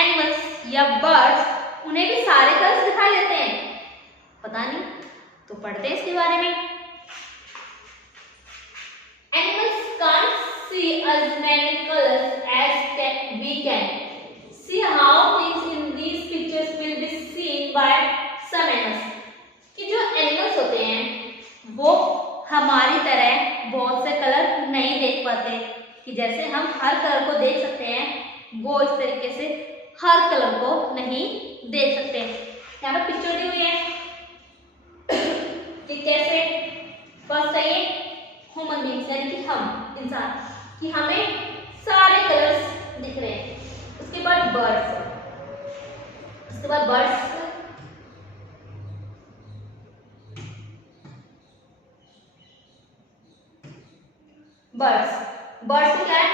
एनिमल्स या बर्ड्स उन्हें भी सारे कलर्स दिखाई देते हैं? पता नहीं, तो पढ़ते हैं इसके बारे में। Animals can't see as many colors as we can. See how things in these pictures will be seen by some animals. कि जो एनिमल्स होते हैं वो हमारी तरह बहुत से कलर नहीं देख पाते, कि जैसे हम हर कलर को देख सकते हैं वो इस तरीके से हर कलर को नहीं देख सकते। यहाँ पर पिक्चर दी हुई है कि कैसे फर्स्ट है ये ह्यूमन बीइंग्स यानी कि हम इंसान, कि हमें सारे कलर्स दिख रहे हैं। उसके बाद बर्ड्स, उसके बाद बर्ड्स बर्ड्स को क्या है,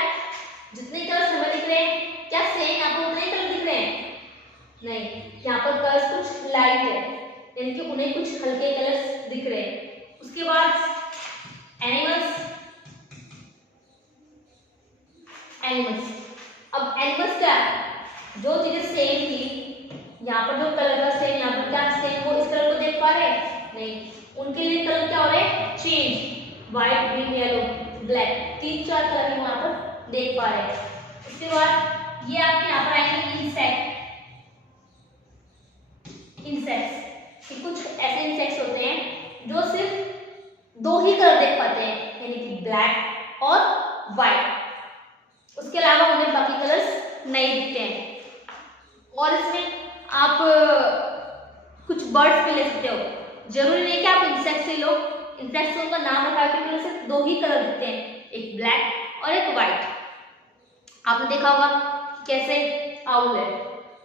जितने कलर्स हमें दिख रहे हैं क्या सेम आपको उतने कलर दिख रहे हैं? नहीं, यहाँ पर कलर्स कुछ लाइट है यानी कि उन्हें कुछ हल्के कलर्स दिख रहे हैं। उसके बाद एनिमल्स अब एनिमल्स क्या है, जो चीजें सेम थी, यहाँ पर जो कलर का सेम, यहाँ पर क्या सेम, वो इस कलर को देख पा रहे हैं? नहीं, उनके लिए कलर क्या हो रहे हैं? Change, white, green, yellow, black, 3-4 colour हम यहाँ पर देख पा रहे हैं। उसके बाद ये आपके यहाँ पर आएंगे इंसेक्ट्स, कि कुछ ऐसे इंसेक्ट्स होते हैं जो सिर्फ 2 ही कलर देख पाते हैं यानी कि ब्लैक और व्हाइट, उसके अलावा उन्हें बाकी कलर्स नहीं दिखते हैं। और इसमें आप कुछ बर्ड्स भी ले सकते हो, जरूरी नहीं कि आप इंसेक्ट्स ही लो। इंसेक्ट्स उनका नाम रखा है क्योंकि सिर्फ 2 ही कलर दिखते हैं, एक ब्लैक और एक व्हाइट। आपने देखा होगा कैसे आउल है,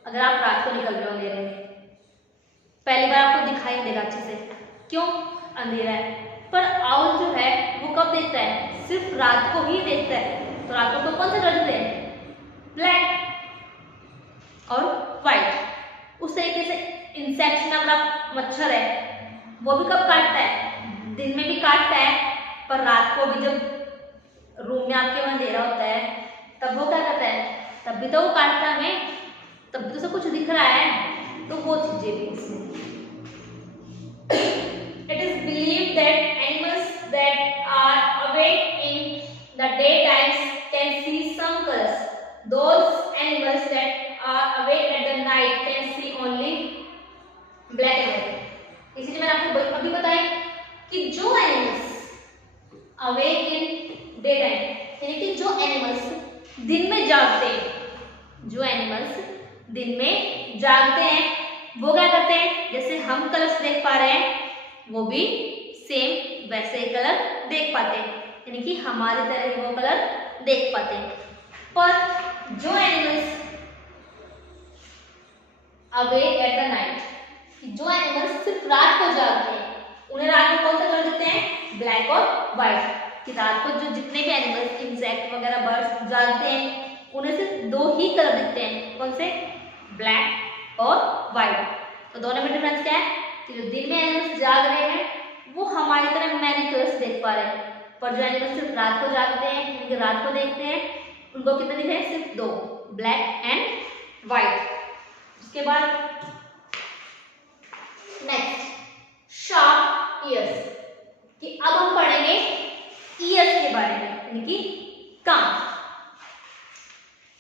अगर आप रात को निकल रहे हो अंधेरे में, पहली बार आपको दिखाई देगा अच्छे से, क्यों? अंधेरा है। पर आउल जो है वो कब देखता है? सिर्फ रात को ही देखता है। तो रात को कौन से कलर दिखते हैं? ब्लैक और व्हाइट। उस तरीके से इंसेक्ट्स में अगर आप मच्छर है वो भी कब काटता है? दिन में भी काटता है, पर रात को भी जब रूम में आपके अंधेरा होता है तब वो क्या करता है? तब भी तो वो काटता है हमें, तब भी तो सब कुछ दिख रहा है। तो वो चीजें भी इसमें it is believed that animals that are awake in the daytime can see some colors. Those animals that are awake at the night can see only black and white. इसलिए मैंने आपको अभी बताया कि जो animals awake in day time यानी कि जो एनिमल्स दिन में जागते हैं, जो एनिमल्स दिन में जागते हैं वो क्या करते हैं? जैसे हम कलर्स देख पा रहे हैं वो भी सेम वैसे ही कलर देख पाते हैं, यानी कि हमारी तरह ही वो कलर देख पाते हैं। पर जो animals awake at the night, जो एनिमल्स सिर्फ रात को जागते हैं, उन्हें रात में कौन सा कलर दिखते हैं? ब्लैक और व्हाइट। कि रात को जो जितने भी एनिमल्स, इंसेक्ट वगैरह, बर्ड्स जागते हैं उन्हें सिर्फ 2 ही कलर दिखते हैं, कौन से? ब्लैक और व्हाइट। तो दोनों में डिफरेंस क्या है कि जो दिन में एनिमल्स जाग रहे हैं वो हमारी तरह मैनी कलर्स देख पा रहे हैं, पर जो एनिमल्स सिर्फ रात को जागते हैं यानी कि रात को देखते हैं उनको कितने दिख रहे हैं? सिर्फ 2, ब्लैक एंड व्हाइट। उसके बाद नेक्स्ट शार्प ईयर्स, कि अब हम पढ़ेंगे ईयर्स के बारे में यानी कि कान।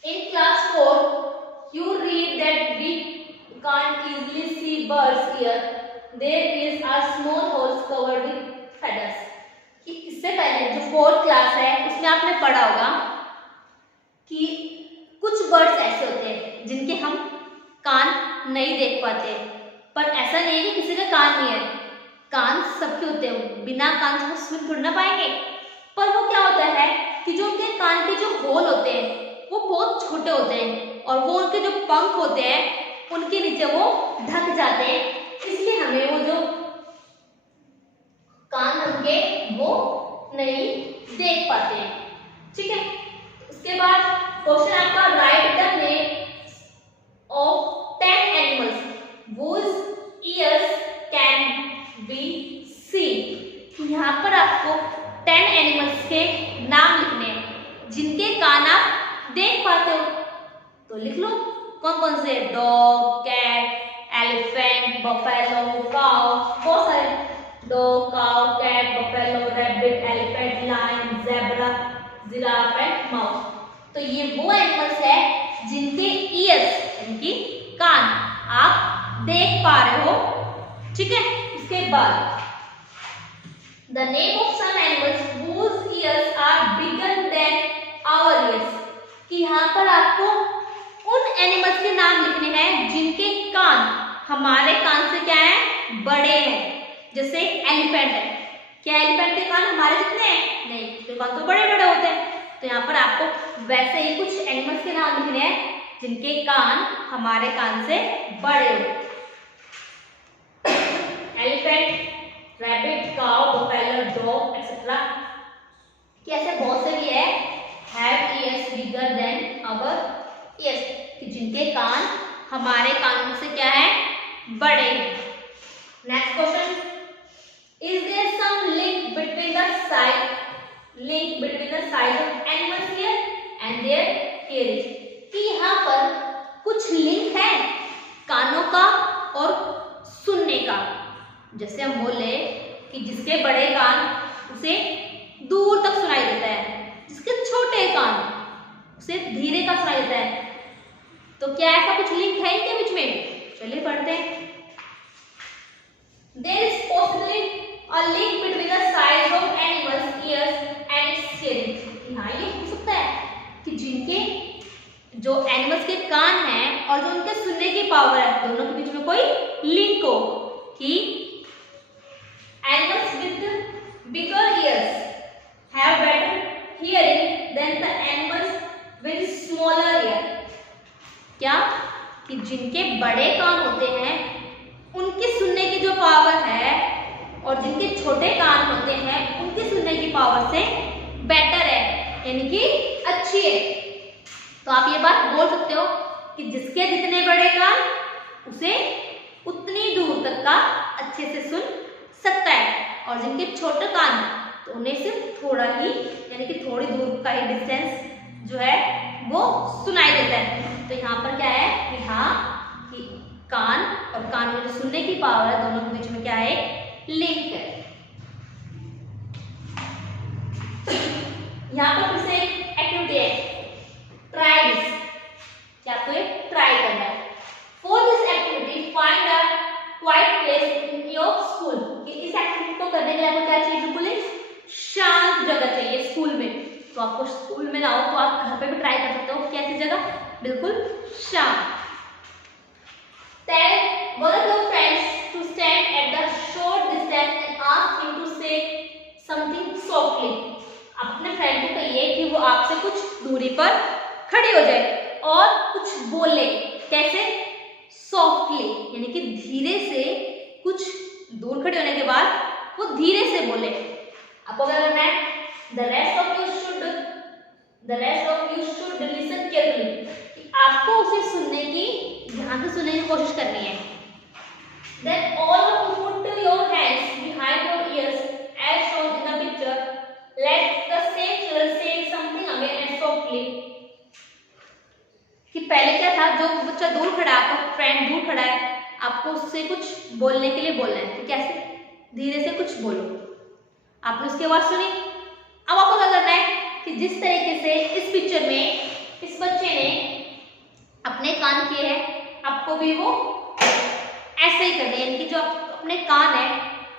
In class 4 you read that we can't easily see birds ear. There is a small holes covered with feathers. कि इससे पहले जो 4th क्लास है उसमें आपने पढ़ा होगा कि कुछ बर्ड्स ऐसे होते हैं जिनके हम कान नहीं देख पाते, पर ऐसा नहीं है कि किसी का कान नहीं है, कान सबके होते हैं, बिना कान से वो सुन थोड़ी ना पाएंगे। पर वो क्या होता है कि जो उनके कान के जो होल होते हैं वो बहुत छोटे होते हैं और वो उनके जो पंख होते हैं उनके नीचे वो ढक जाते हैं, इसलिए हमें वो जो कान उनके वो नहीं देख पाते हैं। ठीक है, उसके बाद क्वेश्चन आपका right the name of 10 animals whose ears can be seen। यहाँ पर आपको 10 एनिमल्स के नाम लिखने हैं जिनके कान आप देख पाते हो, तो लिख लो कौन कौन से, dog, cat, elephant, buffalo, cow, बहुत सारे, dog, cow, cat, buffalo, rabbit, elephant, lion, zebra, giraffe and mouse. तो ये वो एनिमल्स है जिनके ईयर्स यानी कि कान आप देख पा रहे हो। ठीक है, इसके बाद the name of some animals whose ears are bigger than our ears, कि यहाँ पर आपको उन एनिमल्स के नाम लिखने हैं जिनके कान हमारे कान से क्या है, बड़े हैं। जैसे एलिफेंट है, क्या एलिफेंट के कान हमारे जितने हैं? नहीं, उसके कान तो बड़े बड़े होते हैं। तो यहाँ पर आपको वैसे ही कुछ एनिमल्स के नाम लिखने हैं जिनके कान हमारे कान से बड़े होते हैं। Elephant, rabbit, cow, buffalo, dog etcetera, कैसे बहुत से भी है, have ears bigger than our ears, कि जिनके कान हमारे कानों से क्या है, बड़े हैं। Next question, is there some link between the size of animals here and their hearing, कि यहाँ पर कुछ लिंक है कानों का और सुनने का। जैसे हम बोले कि जिसके बड़े कान उसे दूर तक सुनाई देता है, जिसके छोटे कान उसे धीरे का सुनाई देता है। तो क्या ऐसा कुछ लिंक है इनके बीच में? चलिए पढ़ते हैं। There is possibly a link between the size of animals' ears and its hearing। हाँ, ये हो सकता है कि जिनके जो एनिमल्स के कान हैं और जो उनके सुनने की पावर है, दोनों के बीच में कोई लिंक हो, कि animals with bigger ears have better hearing than the animals with smaller ear। क्या कि जिनके बड़े कान होते हैं उनके सुनने की जो पावर है और जिनके छोटे कान होते हैं उनके सुनने की पावर से बेटर है, यानी कि अच्छी है। तो आप ये बात बोल सकते हो कि जिसके जितने बड़े कान उसे उतनी दूर तक का अच्छे से सुन सकता है, और जिनके छोटे कान तो उन्हें सिर्फ थोड़ा ही यानी कि थोड़ी दूर का ही डिस्टेंस जो है वो सुनाई देता है। तो यहाँ पर क्या है कि हाँ, कि कान और कान में जो सुनने की पावर है दोनों के बीच में क्या है, लिंक है। यहाँ पर फिर से एक्टिविटी है, ट्राई दिस, कि आपको ये ट्राई करना है। For this activity find a quite place in your school, कि इस एक्टिविटी को करने के लिए आपको क्या चाहिए, बिल्कुल शांत जगह चाहिए स्कूल में। तो आपको स्कूल में ना हो तो आप घर पे भी ट्राई कर सकते हो, कैसी जगह, बिल्कुल शांत। Tell one of your friends to stand at the short distance and ask him to say something softly। आप अपने फ्रेंड को कहिए कि वो आपसे कुछ दूरी पर खड़े हो जाए और कुछ बोले, कैसे, सॉफ्टली, यानी कि धीरे से, कुछ दूर खड़े होने के बाद वो धीरे से बोले। आपको क्या करना है, the rest of you should listen carefully, कि आपको उसे सुनने की, ध्यान से सुनने की कोशिश करनी है। Then all of you put your hands behind your ears as shown in the picture. Let the same children say something again and softly। कि पहले क्या था, जो बच्चा दूर खड़ा है, आपका फ्रेंड दूर खड़ा है, आपको उससे कुछ बोलने के लिए बोलना है, कि कैसे, धीरे से कुछ बोलो। आपने उसकी आवाज सुनी, अब आपको क्या करना है कि जिस तरीके से इस पिक्चर में इस बच्चे ने अपने कान किए हैं, आपको भी वो ऐसे ही करना है, यानी कि जो अपने कान है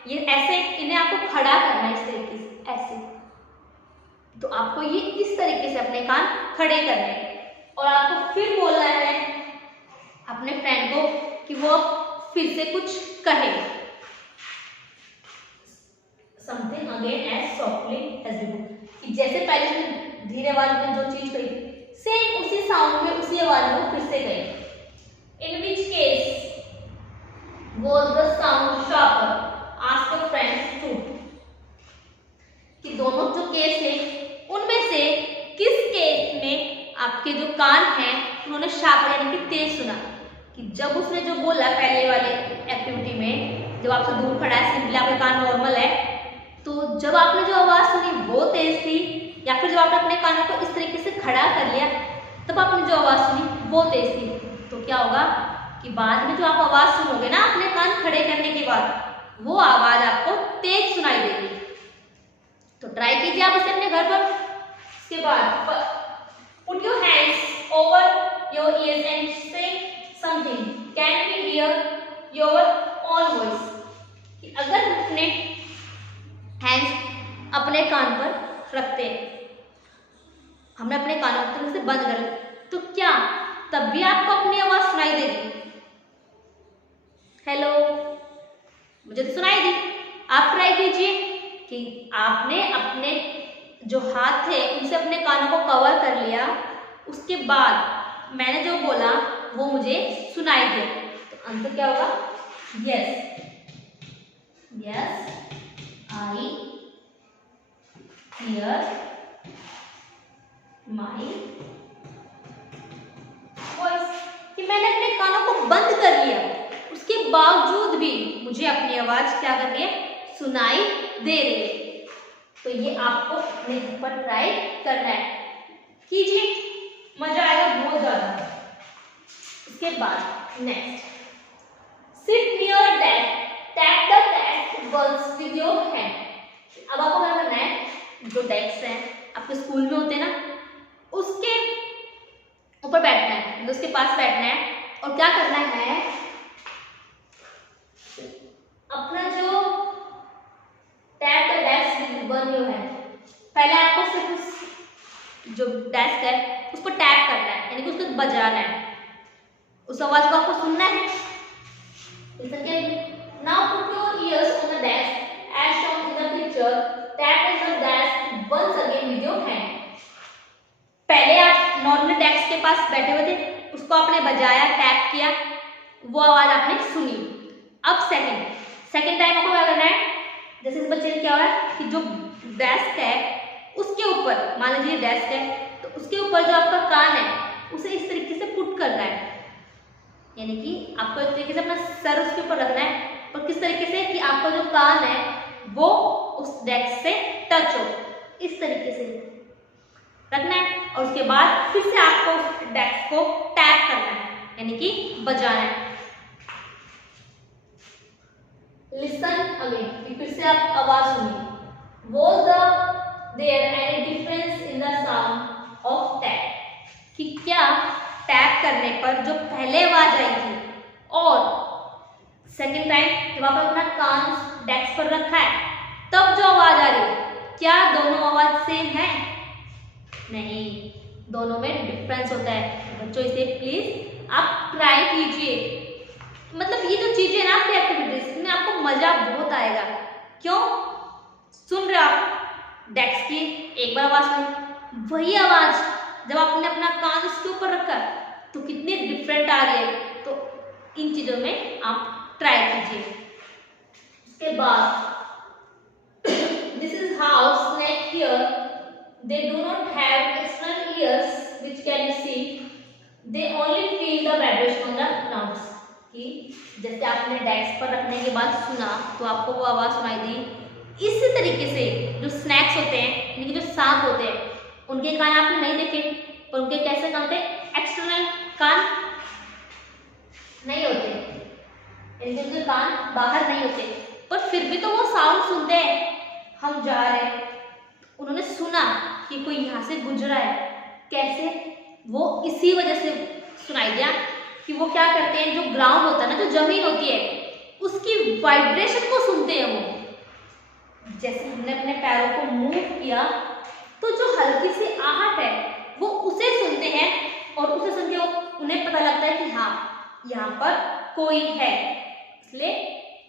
ये ऐसे, इन्हें आपको खड़ा करना है इस तरीके से, ऐसे। तो आपको ये इस तरीके से अपने कान खड़े करने हैं, और आपको फिर बोलना है अपने फ्रेंड को कि वो फिर से कुछ कहे, something again as softly as before. जैसे पहले धीरे आवाज में जो चीज कही, सेम उसी साउंड में, उसी आवाज में फिर से कही। In which case was the sound sharper? Ask your friends too. कि दोनों जो केस है उनमें से किस केस में आपके जो कान हैं उन्होंने शार्प यानी कि तेज सुना? कि जब उसने जो बोला पहले वाले एक्टिविटी में, जब आपसे दूर खड़ा है, सिंपली आपका कान नॉर्मल है, तो जब आपने जो आवाज सुनी वो तेज थी, या फिर जब आपने अपने कानों को इस तरीके से खड़ा कर लिया तब आपने जो आवाज सुनी वो तेज थी, तो क्या होगा कि बाद में जो आप आवाज सुनोगे ना अपने कान खड़े करने के बाद, वो आवाज आपको तेज सुनाई देगी। तो ट्राई कीजिए आप इसे अपने घर पर। इसके बाद put your hands over your ears and say something, can we hear your own voice. कि अगर अपने हैंड्स अपने कान पर रखते हैं, हमने अपने कानों को तरह से बंद कर लिया, तो क्या तब भी आपको अपनी आवाज सुनाई देगी? हेलो, मुझे तो सुनाई दी। आप ट्राई कीजिए कि आपने अपने जो हाथ थे उनसे अपने कानों को कवर कर लिया, उसके बाद मैंने जो बोला वो मुझे सुनाई दिया, तो आंसर क्या होगा? Yes, yes I hear my voice. कि मैंने अपने कानों को बंद कर लिया, उसके बावजूद भी मुझे अपनी आवाज क्या कर रही है? सुनाई दे रही है। तो ये आपको अपने घर पर ट्राई करना है, कीजिए, मजा आएगा बहुत ज्यादा। इसके बाद next, sit near desk, tap the desk once with your hand. अब आपको क्या करना है, जो डेस्क है आपके स्कूल में होते हैं ना, उसके ऊपर बैठना है, उसके पास बैठना है, और क्या करना है, अपना जो tap the desk with one your hand, पहले आपको सिर्फ उस जो डेस्क है उस पर टैप करना है, यानी कि उसको बजाना है, उस आवाज को आपको सुनना है। Now put your ears on the desk as shown in the picture. Tap on the desk once again with your hand. पहले आप नॉर्मल डेस्क के पास बैठे हुए थे, उसको आपने बजाया, टैप किया, वो आवाज आपने सुनी। अब सेकंड टाइम आपको क्या करना है, जैसे इस बच्चे ने क्या हुआ कि जो डेस्क है उसके ऊपर, मान लीजिए डेस्क है तो उसके ऊपर जो आपका कान है उसे इस तरीके से पुट करना है, यानी कि आपको एक तरीके से अपना सर उसके ऊपर रखना है, और किस तरीके से कि आपका जो कान है वो उस डेस्क से टच हो, इस तरीके से रखना है, और उसके बाद फिर से आपको उस डेस्क को टैप करना है, यानी कि बजाना है। लिसन अगेन, फिर से आप आवाज सुनिए। Was there any difference in the sound of tap? कि क्या टैप करने पर जो पहले आवाज आई थी और सेकंड टाइम जब आप अपना कान डेस्क पर रखा है तब जो आवाज आ रही है, क्या दोनों आवाज सेम है? नहीं, दोनों में डिफरेंस होता है। बच्चों इसे प्लीज आप ट्राई कीजिए, मतलब ये जो चीजें ना आपकी एक्टिविटीज, इसमें आपको मजा बहुत आएगा। क्यों? सुन रहे आप डेस्क की एक बार आवाज सुनी, वही आवाज जब आपने अपना कान उसके ऊपर रखा तो कितनी डिफरेंट आ रही है। तो इन चीजों में आप ट्राई कीजिए। उसके बाद this is how snake here, they do not have external years which can see, they only feel the vibration on the grounds. कि जैसे आपने डेस्क पर रखने के बाद सुना तो आपको वो आवाज सुनाई दी, इसी तरीके से जो स्नैक्स होते हैं, यानी कि जो सांप होते हैं, उनके कान आपने नहीं देखे, पर उनके कैसे कान होते हैं? एक्सटर्नल कान नहीं होते, यानी उनके कान बाहर नहीं होते, पर फिर भी तो वो साउंड सुनते हैं। हम जा रहे हैं, उन्होंने सुना कि कोई यहाँ से गुजरा है, कैसे? वो इसी वजह से सुनाई दिया कि वो क्या करते हैं, जो ग्राउंड होता है ना, जो जमीन होती है, उसकी वाइब्रेशन को सुनते हैं वो। जैसे हमने अपने पैरों को मूव किया तो जो हल्की सी आहट है वो उसे सुनते हैं, और उसे सुन के उन्हें पता लगता है कि हाँ यहाँ पर कोई है, इसलिए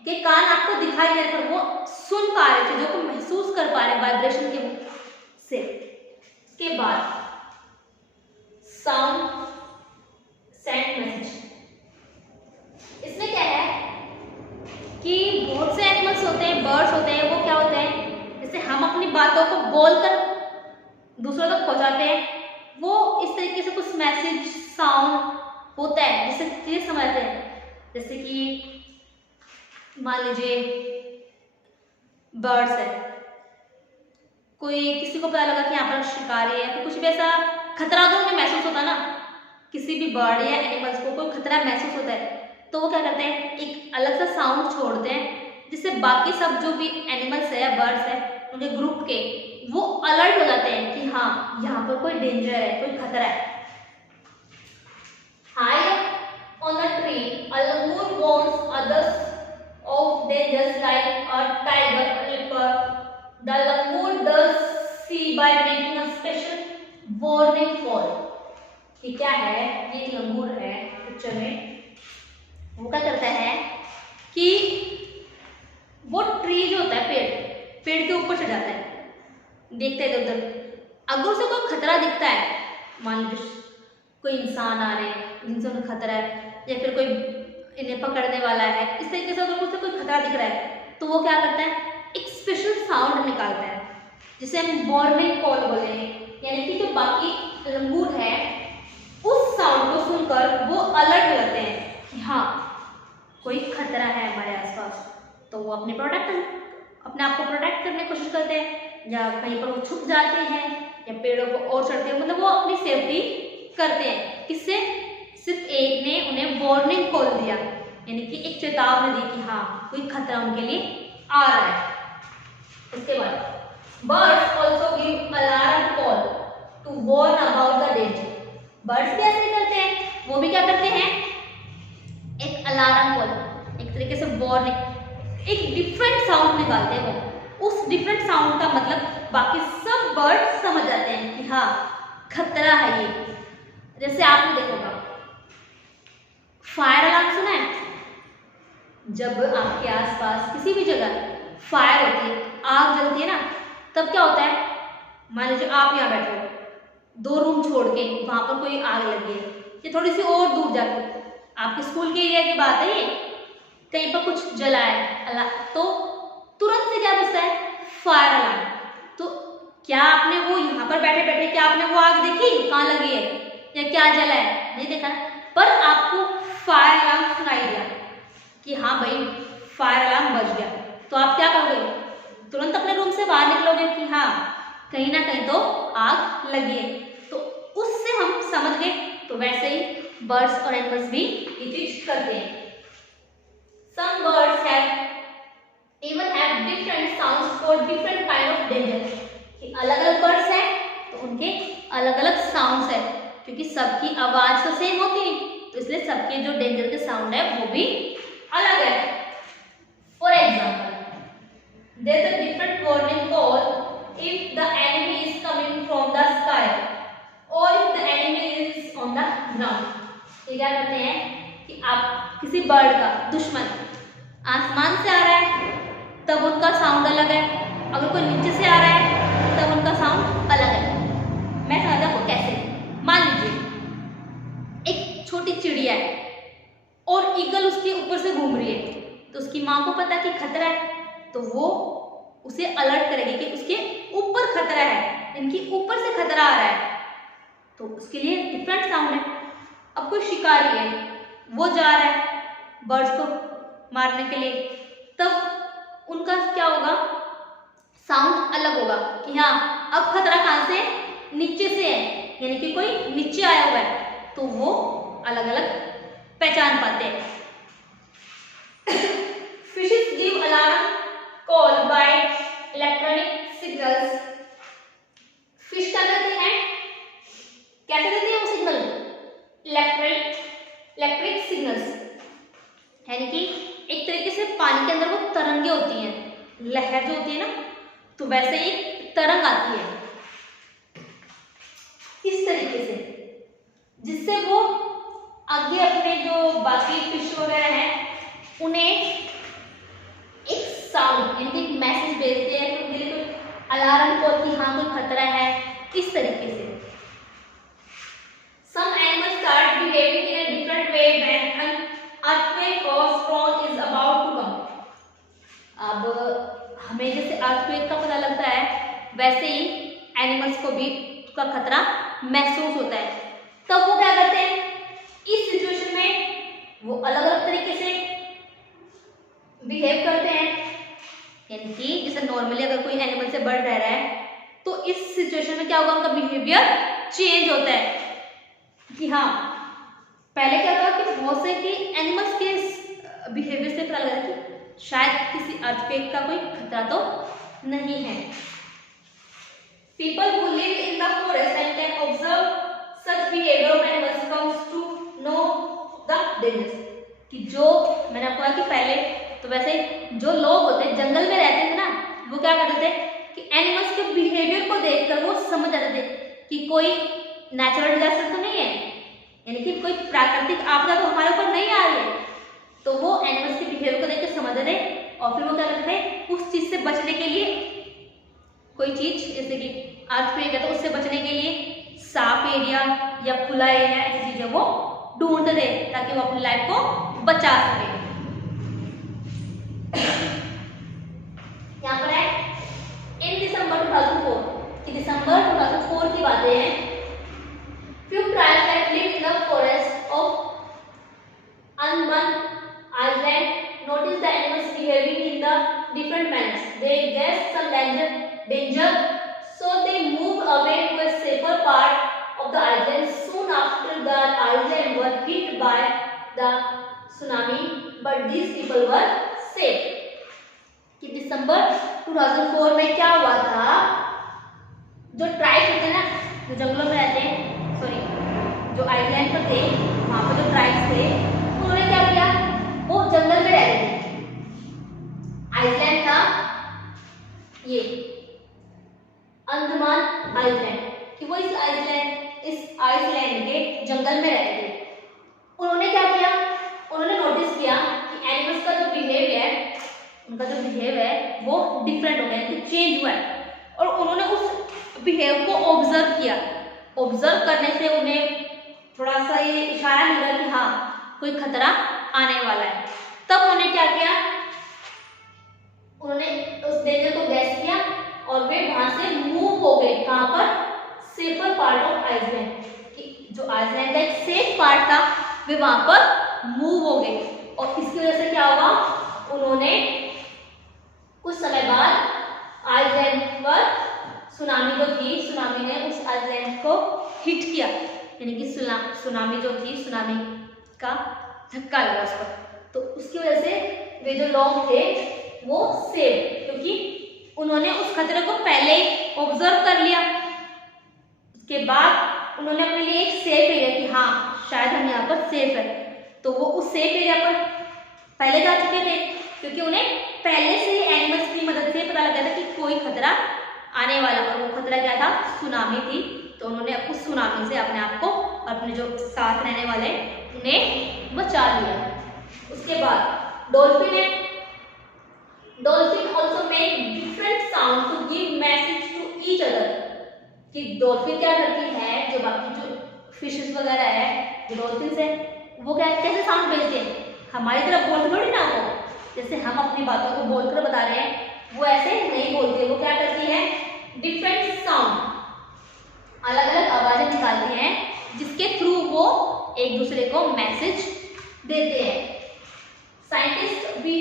के कान आपको दिखाई दे रहे पर वो सुन पा रहे, चीजों को महसूस कर पा रहे वाइब्रेशन के से। इसके बाद साउंड सेंड मैसेज, बातों को बोलकर दूसरों तक पहुंचाते हैं, वो इस तरीके से कुछ मैसेज साउंड होता है जिससे चीजें समझते हैं। जैसे कि मान लीजिए बर्ड्स है, कोई किसी को पता लगा कि यहाँ पर शिकारी है, कुछ भी ऐसा खतरा तो उन्हें महसूस होता है ना, किसी भी बर्ड या एनिमल्स को कोई खतरा महसूस होता है तो वो क्या करते हैं, एक अलग सा साउंड छोड़ते हैं जिससे बाकी सब जो भी एनिमल्स है या बर्ड्स है उनके ग्रुप के, वो अलर्ट हो जाते हैं कि हाँ यहाँ पर कोई डेंजर है, कोई खतरा है। High on the tree, a lemur warns others of dangers like a tiger or leopard. The lemur does see by making a special warning call. ये क्या है, ये एक लंगूर है पिक्चर में, वो क्या करता है कि वो ट्री जो होता है पेड़ के ऊपर चढ़ जाता है, देखता है इधर उधर, अगर उसे कोई खतरा दिखता है, मान लीजिए कोई इंसान आ रहे हैं जिनसे उन्हें खतरा है या फिर कोई इन्हें पकड़ने वाला है, इस तरीके से अगर उसे कोई खतरा दिख रहा है तो वो क्या करता है, एक स्पेशल साउंड निकालता है जिसे हम वार्निंग कॉल बोले हैं। यानी कि जो बाकी लंगूर है उस साउंड को सुनकर वो अलर्ट हो जाते हैं कि हाँ कोई खतरा है हमारे आसपास, तो वो अपने आप को प्रोटेक्ट करने की कोशिश करते हैं, या कहीं पर वो छुप जाते हैं या पेड़ों को और चढ़ते हैं, मतलब वो अपनी सेफ्टी करते हैं। किससे, सिर्फ एक ने उन्हें वार्निंग कॉल दिया, यानी कि एक चेतावनी दी कि हाँ कोई खतरा उनके लिए आ रहा है। उसके बाद birds also give alarm call to warn about the danger. Birds भी ऐसे करते हैं, वो भी क्या करते हैं, एक अलार्म कॉल, एक तरीके से वार्निंग, एक डिफरेंट साउंड निकालते हैं वो। उस डिफरेंट साउंड का मतलब बाकी सब बर्ड्स समझ जाते हैं कि हाँ खतरा है ये। जैसे आपने देखोगा फायर अलार्म सुना है, जब आपके आसपास किसी भी जगह फायर होती है, आग जलती है ना, तब क्या होता है, मान लीजिए आप यहाँ बैठे हो, 2 रूम छोड़ के वहां पर कोई आग लगी है, ये थोड़ी सी और दूर जाके आपके स्कूल के एरिया की बात है, ये कहीं पर कुछ जला है तो तुरंत से क्या बजता है, फायर अलार्म। तो क्या आपने वो यहाँ पर बैठे बैठे क्या आपने वो आग देखी कहाँ लगी है या क्या जला है, नहीं देखा, पर आपको फायर अलार्म सुनाई दिया कि हाँ भाई फायर अलार्म बज गया, तो आप क्या करोगे, तुरंत अपने रूम से बाहर निकलोगे कि हाँ कहीं ना कहीं तो आग लगी है। तो उससे हम समझ गए, तो वैसे ही बर्ड्स और एनिमल्स भी ये चीज करते हैं। Some birds even have different sounds for different kind of danger. कि अलग-अलग बर्ड्स हैं तो उनके अलग-अलग साउंड्स है, क्योंकि सबकी आवाज तो सेम होती है, तो इसलिए सबके जो डेंजर के साउंड है वो भी अलग है। For example, there is a different warning call if the enemy is coming from the sky or if the enemy is on the ground. ये क्या करते हैं कि आप किसी बर्ड का दुश्मन आसमान से आ रहा है तब उनका साउंड अलग है, अगर कोई नीचे से आ रहा है तब उनका साउंड अलग है। मैं समझा आपको कैसे, मान लीजिए एक छोटी चिड़िया है और ईगल उसके ऊपर से घूम रही है, तो उसकी माँ को पता कि खतरा है, तो वो उसे अलर्ट करेगी कि उसके ऊपर खतरा है, इनकी ऊपर से खतरा आ रहा है, तो उसके लिए डिफरेंट साउंड है। अब कोई शिकारी है, वो जा रहा है बर्ड्स को मारने के लिए, तब उनका क्या होगा, साउंड अलग होगा कि हाँ अब खतरा कहाँ से, नीचे से है, यानी कि कोई नीचे आया हुआ है, तो वो अलग अलग पहचान पाते हैं। Fishes give alarm call by electronic signals. Fish क्या करते हैं, कैसे देते हैं वो सिग्नल, इलेक्ट्रिक सिग्नल्स, यानी कि एक तरीके से पानी के अंदर वो तरंगे होती हैं, लहर जो होती है ना, तो वैसे ही तरंग आती है इस तरीके से, जिससे वो आगे अपने जो बाकी फिश वगैरह हैं उन्हें एक साउंड यानी एक मैसेज भेजते हैं, तो उनके लिए कोई अलार्म कॉल कि हाँ कोई खतरा है, इस तरीके से। Some animals start behaving in a different way when an earthquake or storm is about to come. अब हमें जैसे earthquake का पता लगता है वैसे ही एनिमल्स को भी उसका खतरा महसूस होता है। तब वो क्या करते हैं, इस सिचुएशन में वो अलग अलग तरीके से बिहेव करते हैं। यानी कि जैसे नॉर्मली अगर कोई एनिमल से बढ़ रह रहा है तो इस सिचुएशन में क्या होगा, उनका बिहेवियर चेंज होता है। कि हाँ, पहले क्या था कि बहुत से कि एनिमल्स के बिहेवियर से पता लगा कि शायद किसी अर्थक्वेक का कोई खतरा तो नहीं है। People who live in the forest and can observe such behavior of animals comes to know the dangers। कि जो मैंने आपको कहा कि पहले तो वैसे जो लोग होते हैं जंगल में रहते थे ना, वो क्या करते थे कि एनिमल्स के बिहेवियर को देखकर वो समझ जाते थे कि कोई नेचुरल डिजास्टर तो नहीं है, यानी कि कोई प्राकृतिक आपदा तो हमारे ऊपर नहीं आ रही है। तो वो एनिमल्स के बिहेवियर को देखकर समझ रहे और फिर वो क्या करते थे, उस चीज से बचने के लिए कोई चीज जैसे कि अर्थक्वेक है तो उससे बचने के लिए साफ एरिया या खुला एरिया ऐसी चीजें वो ढूंढते थे ताकि वो अपनी लाइफ को बचा सके। यहाँ पर है इन दिसंबर 2004 कि दिसंबर 2004 की बातें हैं। Few tribes that live in the forest of Andaman Island noticed the animals behaving in the different manners. They guessed some danger, so they moved away to a safer part of the island. Soon after, the island was hit by the tsunami, but these people were safe. कि दिसंबर 2004 में क्या हुआ था, जो tribe होते हैं ना, जो जंगलों में रहते हैं, सॉरी जो आइलैंड पर थे, वहां पर जो ट्राइब्स थे उन्होंने क्या किया, वो जंगल में रह रहे थे। आइलैंड था ये अंडमान आइलैंड, कि वो इस आइसलैंड के जंगल में रहते थे। उन्होंने क्या किया, उन्होंने नोटिस किया कि एनिमल्स का जो बिहेव है, उनका जो बिहेव है वो डिफरेंट हो गया, तो चेंज हुआ है। और उन्होंने उस बिहेव को ऑब्जर्व किया। ऑब्जर्व करने से उन्हें थोड़ा सा ये इशारा मिला कि हाँ कोई खतरा आने वाला है। तब उन्होंने क्या किया, उन्होंने उस डेंजर को गैस किया और वे वहां से मूव हो गए। कहां पर, सेफर पार्ट ऑफ आइसलैंड, कि जो आइसलैंड का एक सेफ पार्ट था वे वहां पर मूव हो गए। और इसकी वजह से क्या हुआ, उन्होंने कुछ समय बाद आइसलैंड पर सुनामी जो थी, सुनामी ने उस आइसलैंड को हिट किया, यानी कि सुनामी जो थी, सुनामी का धक्का लगा उस पर। तो उसकी वजह से वे जो लोग थे वो सेफ, क्योंकि उन्होंने उस खतरे को पहले ही ऑब्जर्व कर लिया। उसके बाद उन्होंने अपने लिए एक सेफ एरिया, कि हाँ शायद हम यहाँ पर सेफ है, तो वो उस सेफ एरिया पर पहले जा चुके थे, क्योंकि उन्हें पहले से ही एनिमल्स की मदद से पता लगा था कि कोई खतरा आने वाला। और वो खतरा क्या था, सुनामी थी। तो उन्होंने उस सुनामी से अपने आप को और अपने जो साथ रहने वाले उन्हें बचा लिया। उसके बाद डॉल्फिन है। Dolphin also make different sound to give message to each other. कि डॉल्फिन क्या करती है, जो बाकी जो फिशेस वगैरह है, जो डॉल्फिन है, वो क्या कैसे साउंड भेजते हैं, हमारी तरफ बोल थोड़ी ना, वो जैसे हम अपनी बातों को बोलकर बता रहे हैं वो ऐसे नहीं बोलती है। वो क्या करती है, डिफरेंट साउंड, अलग अलग आवाजें निकालती हैं, जिसके थ्रू वो एक दूसरे को मैसेज देते हैं। साइंटिस्ट भी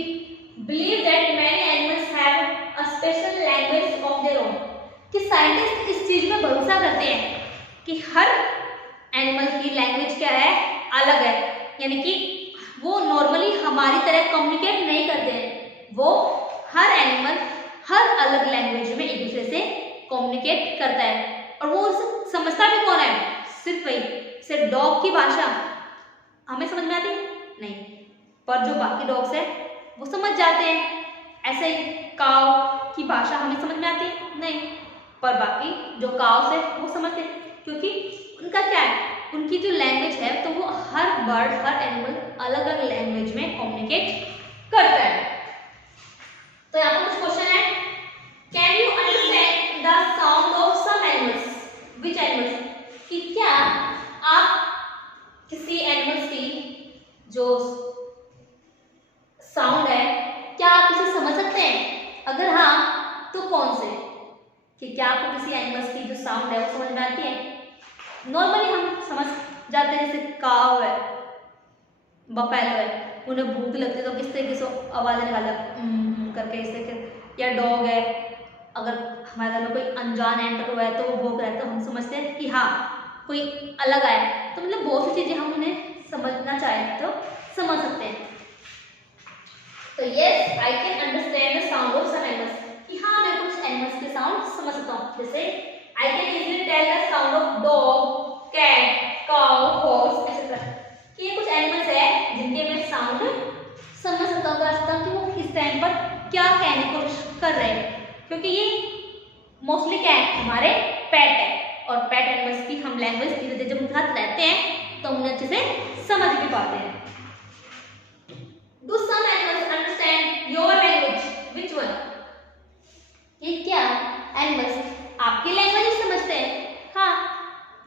believe that many animals have a special language of their own. कि साइंटिस्ट इस चीज में भरोसा करते हैं कि हर एनिमल की लैंग्वेज क्या है, अलग है, यानी कि वो नॉर्मली हमारी तरह कम्युनिकेट नहीं करते हैं। वो हर एनिमल हर अलग लैंग्वेज में एक दूसरे से कम्युनिकेट करता है। और वो उसे समझता भी कौन है, सिर्फ वही, सिर्फ डॉग की भाषा हमें समझ में आती नहीं, पर जो बाकी डॉग्स है वो समझ जाते हैं। ऐसे ही काव की भाषा हमें समझ में आती नहीं, पर बाकी जो काव्स है वो समझते हैं, क्योंकि उनका क्या है, उनकी जो लैंग्वेज है, तो वो हर बर्ड हर एनिमल अलग अलग लैंग्वेज में कम्युनिकेट करता है। तो यहाँ पर कुछ क्वेश्चन है, can you understand the sound of some animals, which animals, कि क्या आप किसी एनिमल्स की जो साउंड है क्या आप उसे समझ सकते हैं, अगर हाँ तो कौन से। कि क्या आपको किसी एनिमल्स की जो साउंड है वो समझ में आती है? नॉर्मली हम समझ जाते हैं, जैसे काव है, बफेलो है, उन्हें भूख लगती है तो किस तरीके से आवाज़ निकालता है करके इस तरीके, या डॉग है, अगर हमारे घर में कोई अनजान एंटर हुआ है तो वो भौंक रहा है तो हम समझते हैं कि हाँ कोई अलग आया है। तो मतलब बहुत सी चीज़ें हम उन्हें समझना चाहें तो समझ सकते हैं। तो yes, I can understand the sound of some animals, कि हाँ मैं कुछ एनिमल्स के साउंड समझ सकता हूँ। जैसे I can easily tell the sound of dog, cat, cow, horse etcetera, कि ये कुछ एनिमल्स है जिनके मैं साउंड समझ सकता हूँ कि वो किस टाइम पर क्या कहने की कोशिश कर रहे हैं, क्योंकि ये मोस्टली क्या है, हमारे पेट है, और पेट एनिमल्स की हम लैंग्वेज धीरे धीरे जब उनके साथ रहते हैं तो उन्हें अच्छे से समझ भी पाते हैं। Do some animals understand your language? Which one? ये क्या एनिमल्स आपकी लैंग्वेज ही समझते हैं? हाँ,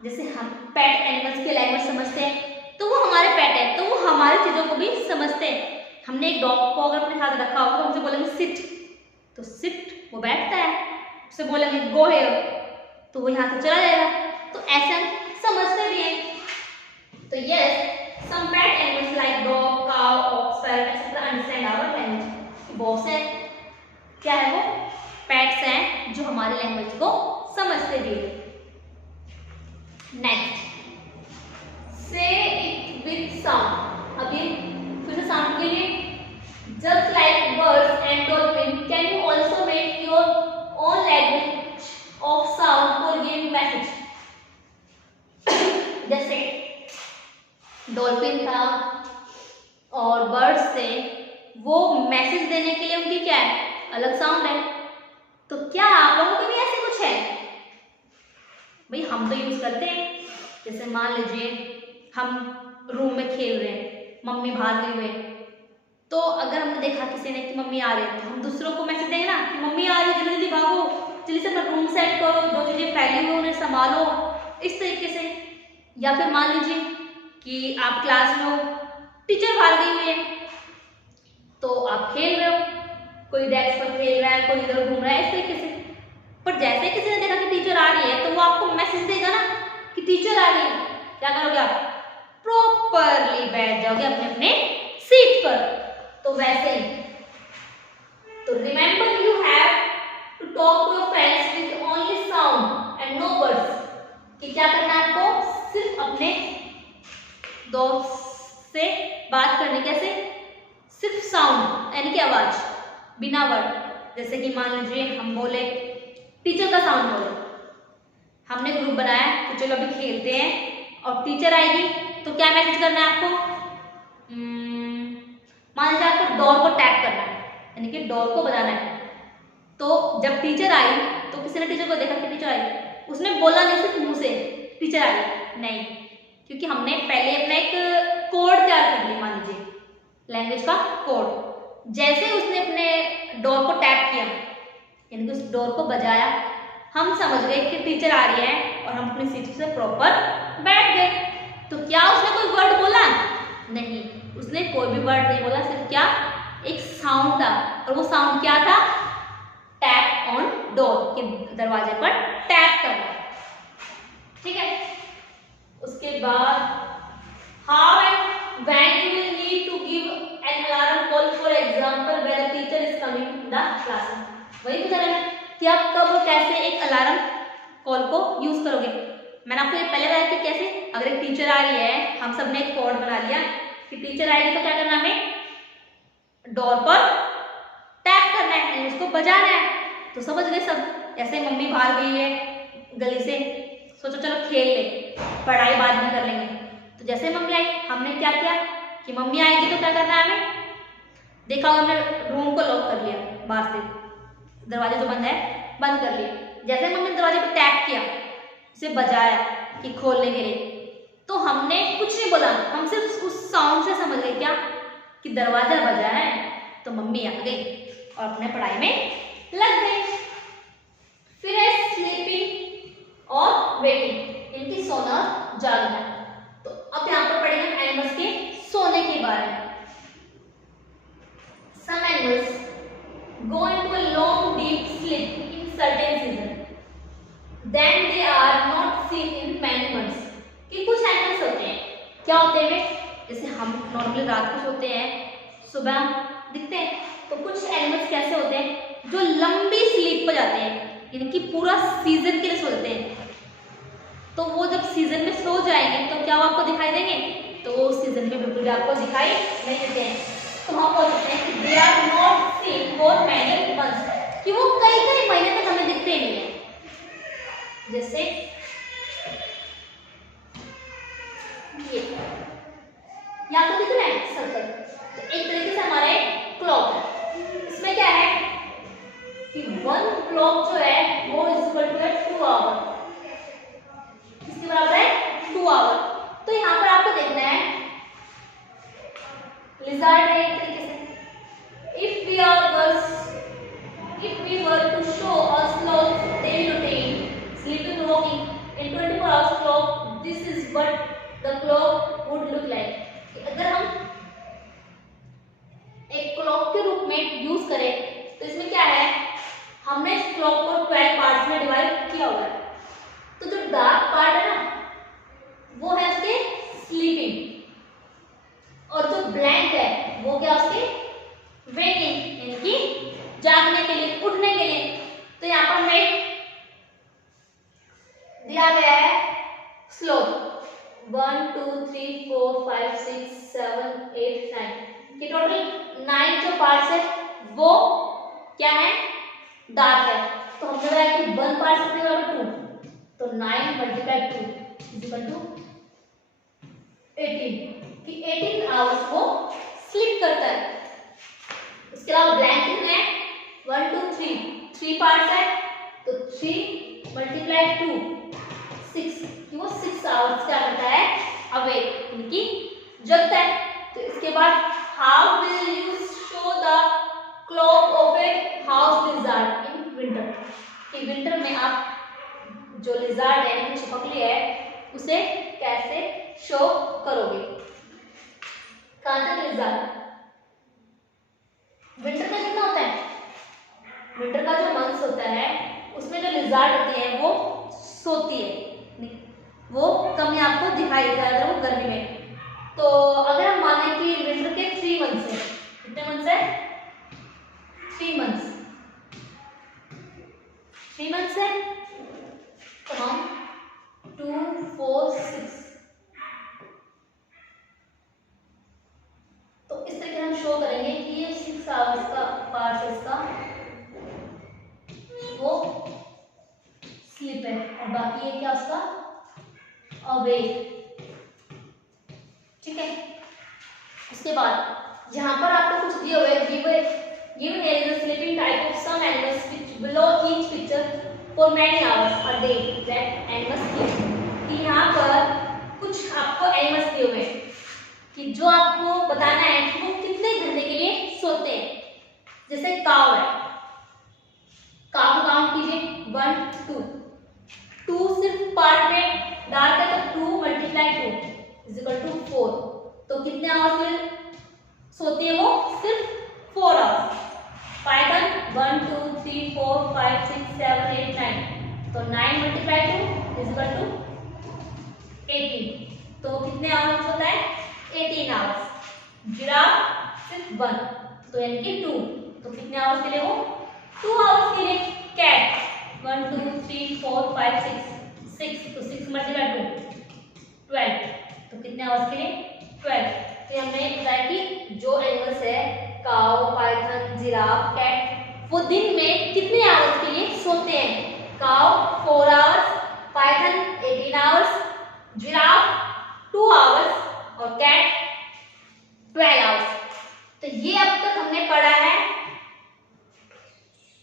जैसे हम पेट एनिमल्स की लैंग्वेज समझते हैं तो वो हमारे पेट है, तो वो हमारी चीजों को भी समझते हैं। हमने एक डॉग को अगर अपने साथ रखा हो तो हमसे बोलेंगे सिट, तो सिट वो बैठता है, उससे बोलेंगे गो हियर तो वो यहाँ से चला जाएगा। तो ऐसे हम समझते भी हैं। तो yes, some pet animals like dog, cow, ox, parrot etc. understand our language। बहुत से क्या है वो पेट्स हैं जो हमारी लैंग्वेज को समझते भी हैं। Next, say it with sound। अभी फिर से साउंड के लिए, just like birds and dolphins, can you also make your own language of sound for giving message? जैसे डॉल्फिन था और बर्ड्स थे, वो मैसेज देने के लिए उनकी क्या है, अलग साउंड है। तो क्या आप लोगों के भी ऐसे कुछ है? भाई हम तो यूज करते हैं। जैसे मान लीजिए हम रूम में खेल रहे हैं, मम्मी बाहर गई हुए, तो अगर हमने देखा किसी ने कि मम्मी आ रही है तो हम दूसरों को मैसेज देंगे ना कि मम्मी आ रही है, जल्दी जल्दी भागो, जल्दी से अपना रूम सेट करो, जो चीजें फैली हुई उन्हें संभालो, इस तरीके से। या फिर मान लीजिए कि आप क्लास में हो, टीचर बाहर गई हुई है, तो आप खेल रहे हो, कोई डेस्क पर खेल रहा है, कोई इधर घूम रहा है, इस तरीके से। पर जैसे किसी ने देखा कि टीचर आ रही है तो वो आपको मैसेज देगा ना कि टीचर आ रही है, क्या करोगे आप? प्रॉपरली बैठ जाओगे अपने अपने सीट पर। तो वैसे ही, तो remember you have to talk to your friends with only sound and no words, कि क्या करना है आपको? सिर्फ अपने दोस्त से बात करने, कैसे? सिर्फ साउंड यानी कि आवाज, बिना वर्ड। जैसे कि मान लीजिए हम बोले टीचर का साउंड बोले, हमने ग्रुप बनाया तो चलो अभी खेलते हैं और टीचर आएगी तो क्या मैसेज करना है आपको? मान लीजिए आपको डोर को टैप करना है, यानी कि डोर को बजाना है। तो जब टीचर आई तो किसी ने टीचर को देखा कि टीचर आई, उसने बोला नहीं सिर्फ मुंह से टीचर आई, नहीं, क्योंकि हमने पहले अपना एक कोड तैयार कर लिया, मान लीजिए लैंग्वेज का कोड। जैसे उसने अपने डोर को टैप किया, यानी कि उस डोर को बजाया, हम समझ गए कि टीचर आ रही है और हम अपनी सीट से प्रॉपर बैठ गए। तो क्या उसने कोई वर्ड बोला? नहीं, उसने कोई भी वर्ड नहीं बोला, सिर्फ क्या, एक साउंड था, और वो साउंड क्या था? टैप ऑन डोर, कि दरवाजे पर टैप करना। ठीक है, उसके बाद how and when you will need to give an alarm call, for example when the teacher is coming in the classroom. वही तो है कि आप कब और कैसे एक अलार्म कॉल को यूज करोगे। मैंने आपको ये पहले बताया कि कैसे, अगर एक टीचर आ रही है, हम सब ने एक कोड बना लिया कि टीचर आएगी तो क्या करना, हमें डोर पर टैप करना है, उसको बजाना है। तो समझ गए सब। ऐसे मम्मी बाहर गई है गली से, सोचो चलो खेल ले, पढ़ाई बाद में कर लेंगे। तो जैसे मम्मी आई, हमने क्या किया कि मम्मी आएगी तो क्या करना है हमें, देखा होगा हमने रूम को लॉक कर लिया, बाहर से दरवाजे जो बंद है बंद कर लिया। जैसे मम्मी ने दरवाजे पर टैप किया, उसे बजाया कि खोलने के लिए, तो हमने कुछ नहीं बोला, हम सिर्फ उस साउंड से समझ गए क्या कि दरवाजा बजा है, तो मम्मी आ गई और अपने पढ़ाई में लग गई। फिर है स्लीपिंग और वेकिंग, इनकी सोना जागना। तो अब यहाँ पर पढ़ेंगे एनिमल्स के सोने के बारे में। Some animals go into a long deep sleep in certain season। then they are not seen in many months. कि कुछ एनिमल्स होते हैं, क्या होते हैं वे, जैसे हम नॉर्मली रात को सोते हैं, सुबह दिखते हैं, तो कुछ एनिमल्स कैसे होते हैं जो लंबी स्लीप पर जाते हैं, यानी कि पूरा सीजन के लिए सोते हैं। तो वो जब सीजन में सो जाएंगे तो क्या वो आपको दिखाई देंगे, तो वो सीजन में बिल्कुल भी आपको दिखाई नहीं देते हैं। तो हम बोल सकते हैं कि they are not seen for many months, कि वो कई कई महीने तक हमें दिखते नहीं है। जैसे ये यहाँ को दिख रहा है सर्कल, तो एक तरीके से हमारा एक क्लॉक है। इसमें क्या है कि वन क्लॉक जो है वो इज इक्वल टू 2 आवर, किसके बराबर है 2 आवर। तो यहाँ पर आपको देखना है लिजार्ड है एक तरीके से। If we were to show a sloth daily routine, sleeping, walking in 24 hours clock, this is what the clock would look like. अगर हम एक क्लॉक के रूप में यूज करें तो इसमें क्या है, हमने इस क्लॉक को 12 पार्ट्स में डिवाइड किया हुआ है। तो जो डार्क पार्ट है ना वो है उसके स्लीपिंग, और जो ब्लैंक है वो क्या उसके वेकिंग, यानी कि जागने के लिए, उठने के लिए। तो यहाँ पर हमें दिया गया है स्लोथ 1 2 3 4 5 6 7 8 9 के टोटल 9 जो पार्ट्स है वो क्या है, डार्क है। तो हमने बताया कि 1 पार्ट कितने बराबर 2, तो 9 मल्टीप्लाई 2 इज इक्वल टू 18, कि 18 आवर्स वो स्लीप करता है। इसके अलावा ब्लैंक कितने हैं 1 2 3 पार्ट्स है, तो 3 मल्टीप्लाई 2 6, कि वो 6 आवर्स क्या करता है, अवेक, यानी कि जगता है। तो इसके बाद how will you show the clock of a house lizard in winter, कि विंटर में आप जो लिजार्ड है, छिपकली है, उसे कैसे शो करोगे। कहां तक लिजार्ड, विंटर में कितना होता है, विंटर का जो मंथ होता है उसमें जो लिजार्ड होती है वो सोती है, वो कम ही आपको दिखाई देता है वो गर्मी में। तो अगर हम माने कि विंटर के 3 मंथ्स है, कितने मंथ्स है 3 मंथ्स, 3 मंथ्स है, तो हम 2 4 6, तो इस तरीके हम शो करेंगे कि ये 6 आवर्स का पार्ट है इसका, वो स्लीप है, और बाकी ये क्या उसका अवेक। ठीक है, उसके बाद यहाँ पर आपको कुछ दिए हुए given here is a sleeping type of some animals which below each picture for many hours a day that animals sleep। कि यहाँ पर कुछ आपको एनिमल्स दिए हुए हैं कि जो आपको बताना है कि वो कितने घंटे के लिए सोते हैं। जैसे काव है, काव को काउंट कीजिए 1 2 2 सिर्फ पार्ट में डार्क है, तो 2 मल्टीप्लाई 2 इज इक्वल टू 4, तो कितने आवर्स में सोती है वो, सिर्फ 4 आवर्स। पाइथन 1 2 3 4 5 6 7 8 9, तो 9 मल्टीप्लाई 2 इज इक्वल टू 18, तो कितने आवर्स होता है 18 आवर्स। जिराफ सिर्फ 1, तो यानी कि 2, तो कितने आवर्स के लिए वो 2 आवर्स के लिए। कैट 1 2 3 4 5 6, तो 6 मल्टीप्लाई 2 12, तो कितने आवर्स के लिए 12। तो हमने बताया कि जो एनिमल्स है काऊ, पाइथन, जिराफ, कैट, वो दिन में कितने आवर्स के लिए सोते हैं। काऊ 4 hours, Python 18 hours, giraffe 2 hours और कैट 12 आवर्स। तो ये अब तक हमने पढ़ा है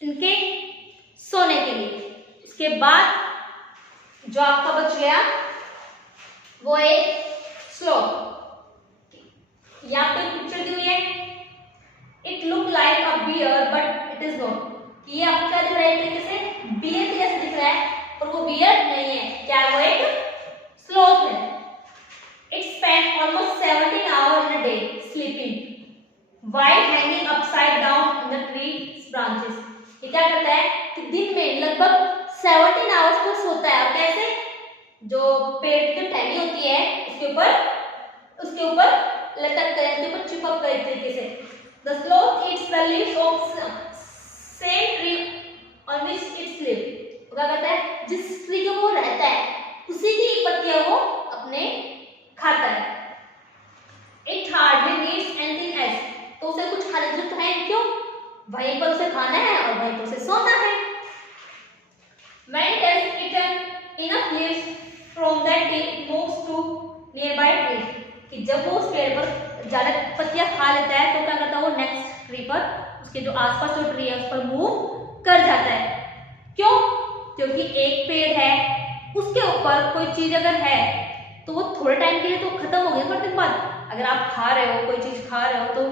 इनके सोने के लिए। इसके बाद जो आपका बच गया वो एक स्लोथ। यहाँ पे पिक्चर दी हुई है, it look like a bear but it is not. ये आपको क्या दिख रहा है, एक तरीके से बियर के जैसे दिख रहा है, पर वो बियर नहीं है, क्या वो एक स्लोथ है। It spend almost 17 hours in a day sleeping while hanging upside down in the tree branches. ये क्या करता है कि दिन में लगभग 17 आवर्स वो सोता है। और कैसे? जो पेड़ की टहनी होती है उसके ऊपर लटक कर, उसके ऊपर चिपक कर एक तरीके से। The sloth eats the leaves of same tree on which it lives. क्या कहता है? जिस ट्री के वो रहता है उसी की पत्तियां वो अपने खाता है। It hardly needs anything else. तो उसे कुछ खाने की जरूरत है क्यों? वहीं पर उसे खाना है और वहीं पर उसे सोना है। When it has eaten enough leaves from that tree, it moves to nearby tree. कि जब वो उस पेड़ पर ज्यादा पत्तियां खा लेता है तो क्या करता है? वो नेक्स्ट ट्री पर, उसके जो आसपास जो ट्री है उस पर मूव कर जाता है। क्यों? क्योंकि एक पेड़ है, उसके ऊपर कोई चीज अगर है तो वो थोड़े टाइम के लिए तो खत्म हो गई, थोड़े दिन बाद अगर आप खा रहे हो, कोई चीज खा रहे हो तो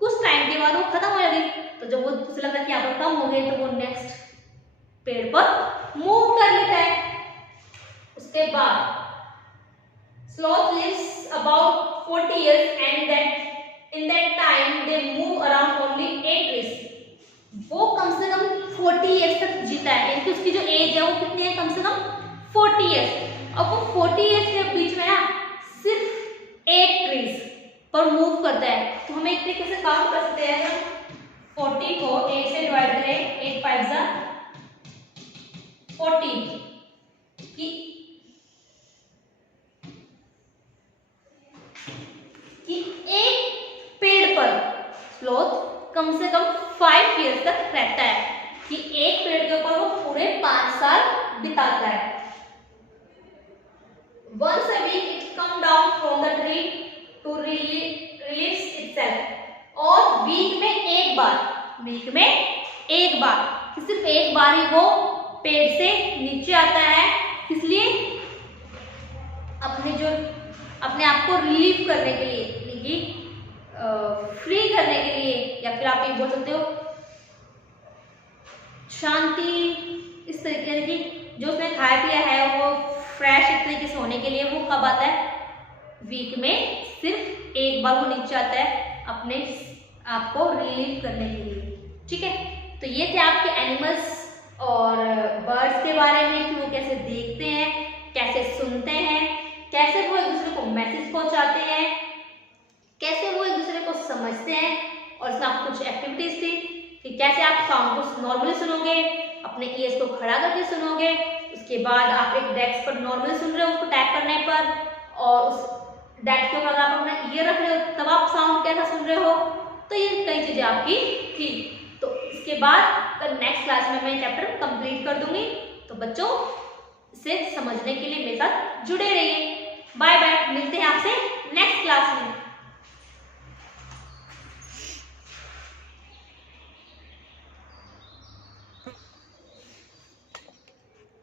कुछ टाइम के बाद वो खत्म हो जाएगी। तो जब वो उसे लगता है कि यहाँ पर कम हो गई तो वो नेक्स्ट पेड़ पर मूव कर लेता है। उसके बाद sloth lives about 40 years and that in that time they move around only 8 trees. वो कम से कम 40 इयर्स तक जीता है, यानी कि उसकी जो एज है वो कितनी है? कम से कम 40 इयर्स। अब वो 40 इयर्स के बीच में ना सिर्फ 8 ट्रीज पर मूव करता है। तो हम एक तरीके से काउंट कर सकते हैं, 40 को 8 से डिवाइड करें, 8 5 जा 40 कि एक पेड़ पर स्लोथ कम से कम 5 इयर्स तक रहता है, कि एक पेड़ के ऊपर वो पूरे 5 साल बिताता है। Once a week it come down from the tree to release itself. और वीक में एक बार कि सिर्फ एक बार ही वो पेड़ से नीचे आता है, इसलिए अपने आप को रिलीव करने के लिए, यानी कि फ्री करने के लिए, या फिर आप ये बोल सकते हो शांति, इस तरीके की जो उसने खाया पिया है वो फ्रेश एक तरीके से होने के लिए वो कब आता है? वीक में सिर्फ एक बार वो नीचे आता है अपने आप को रिलीव करने के लिए। ठीक है, तो ये थे आपके एनिमल्स और बर्ड्स के बारे में कि वो कैसे देखते हैं, कैसे सुनते हैं, कैसे वो एक दूसरे को मैसेज पहुंचाते हैं, कैसे वो एक दूसरे को समझते हैं। और इसमें आपको कुछ एक्टिविटीज थी कि कैसे आप साउंड को नॉर्मली सुनोगे, अपने ईयर्स को खड़ा करके सुनोगे, उसके बाद आप एक डेस्क पर नॉर्मली सुन रहे हो उसको टैप करने पर, और उस डेस्क के ऊपर आप अपना ईयर रख रहे हो तब आप साउंड कैसा सुन रहे हो। तो ये कई चीजें आपकी थी। तो इसके बाद नेक्स्ट क्लास में मैं चैप्टर कंप्लीट कर दूंगी, तो बच्चों इसे समझने के लिए मेरे साथ जुड़े रहिए। बाय बाय, मिलते हैं आपसे नेक्स्ट क्लास में।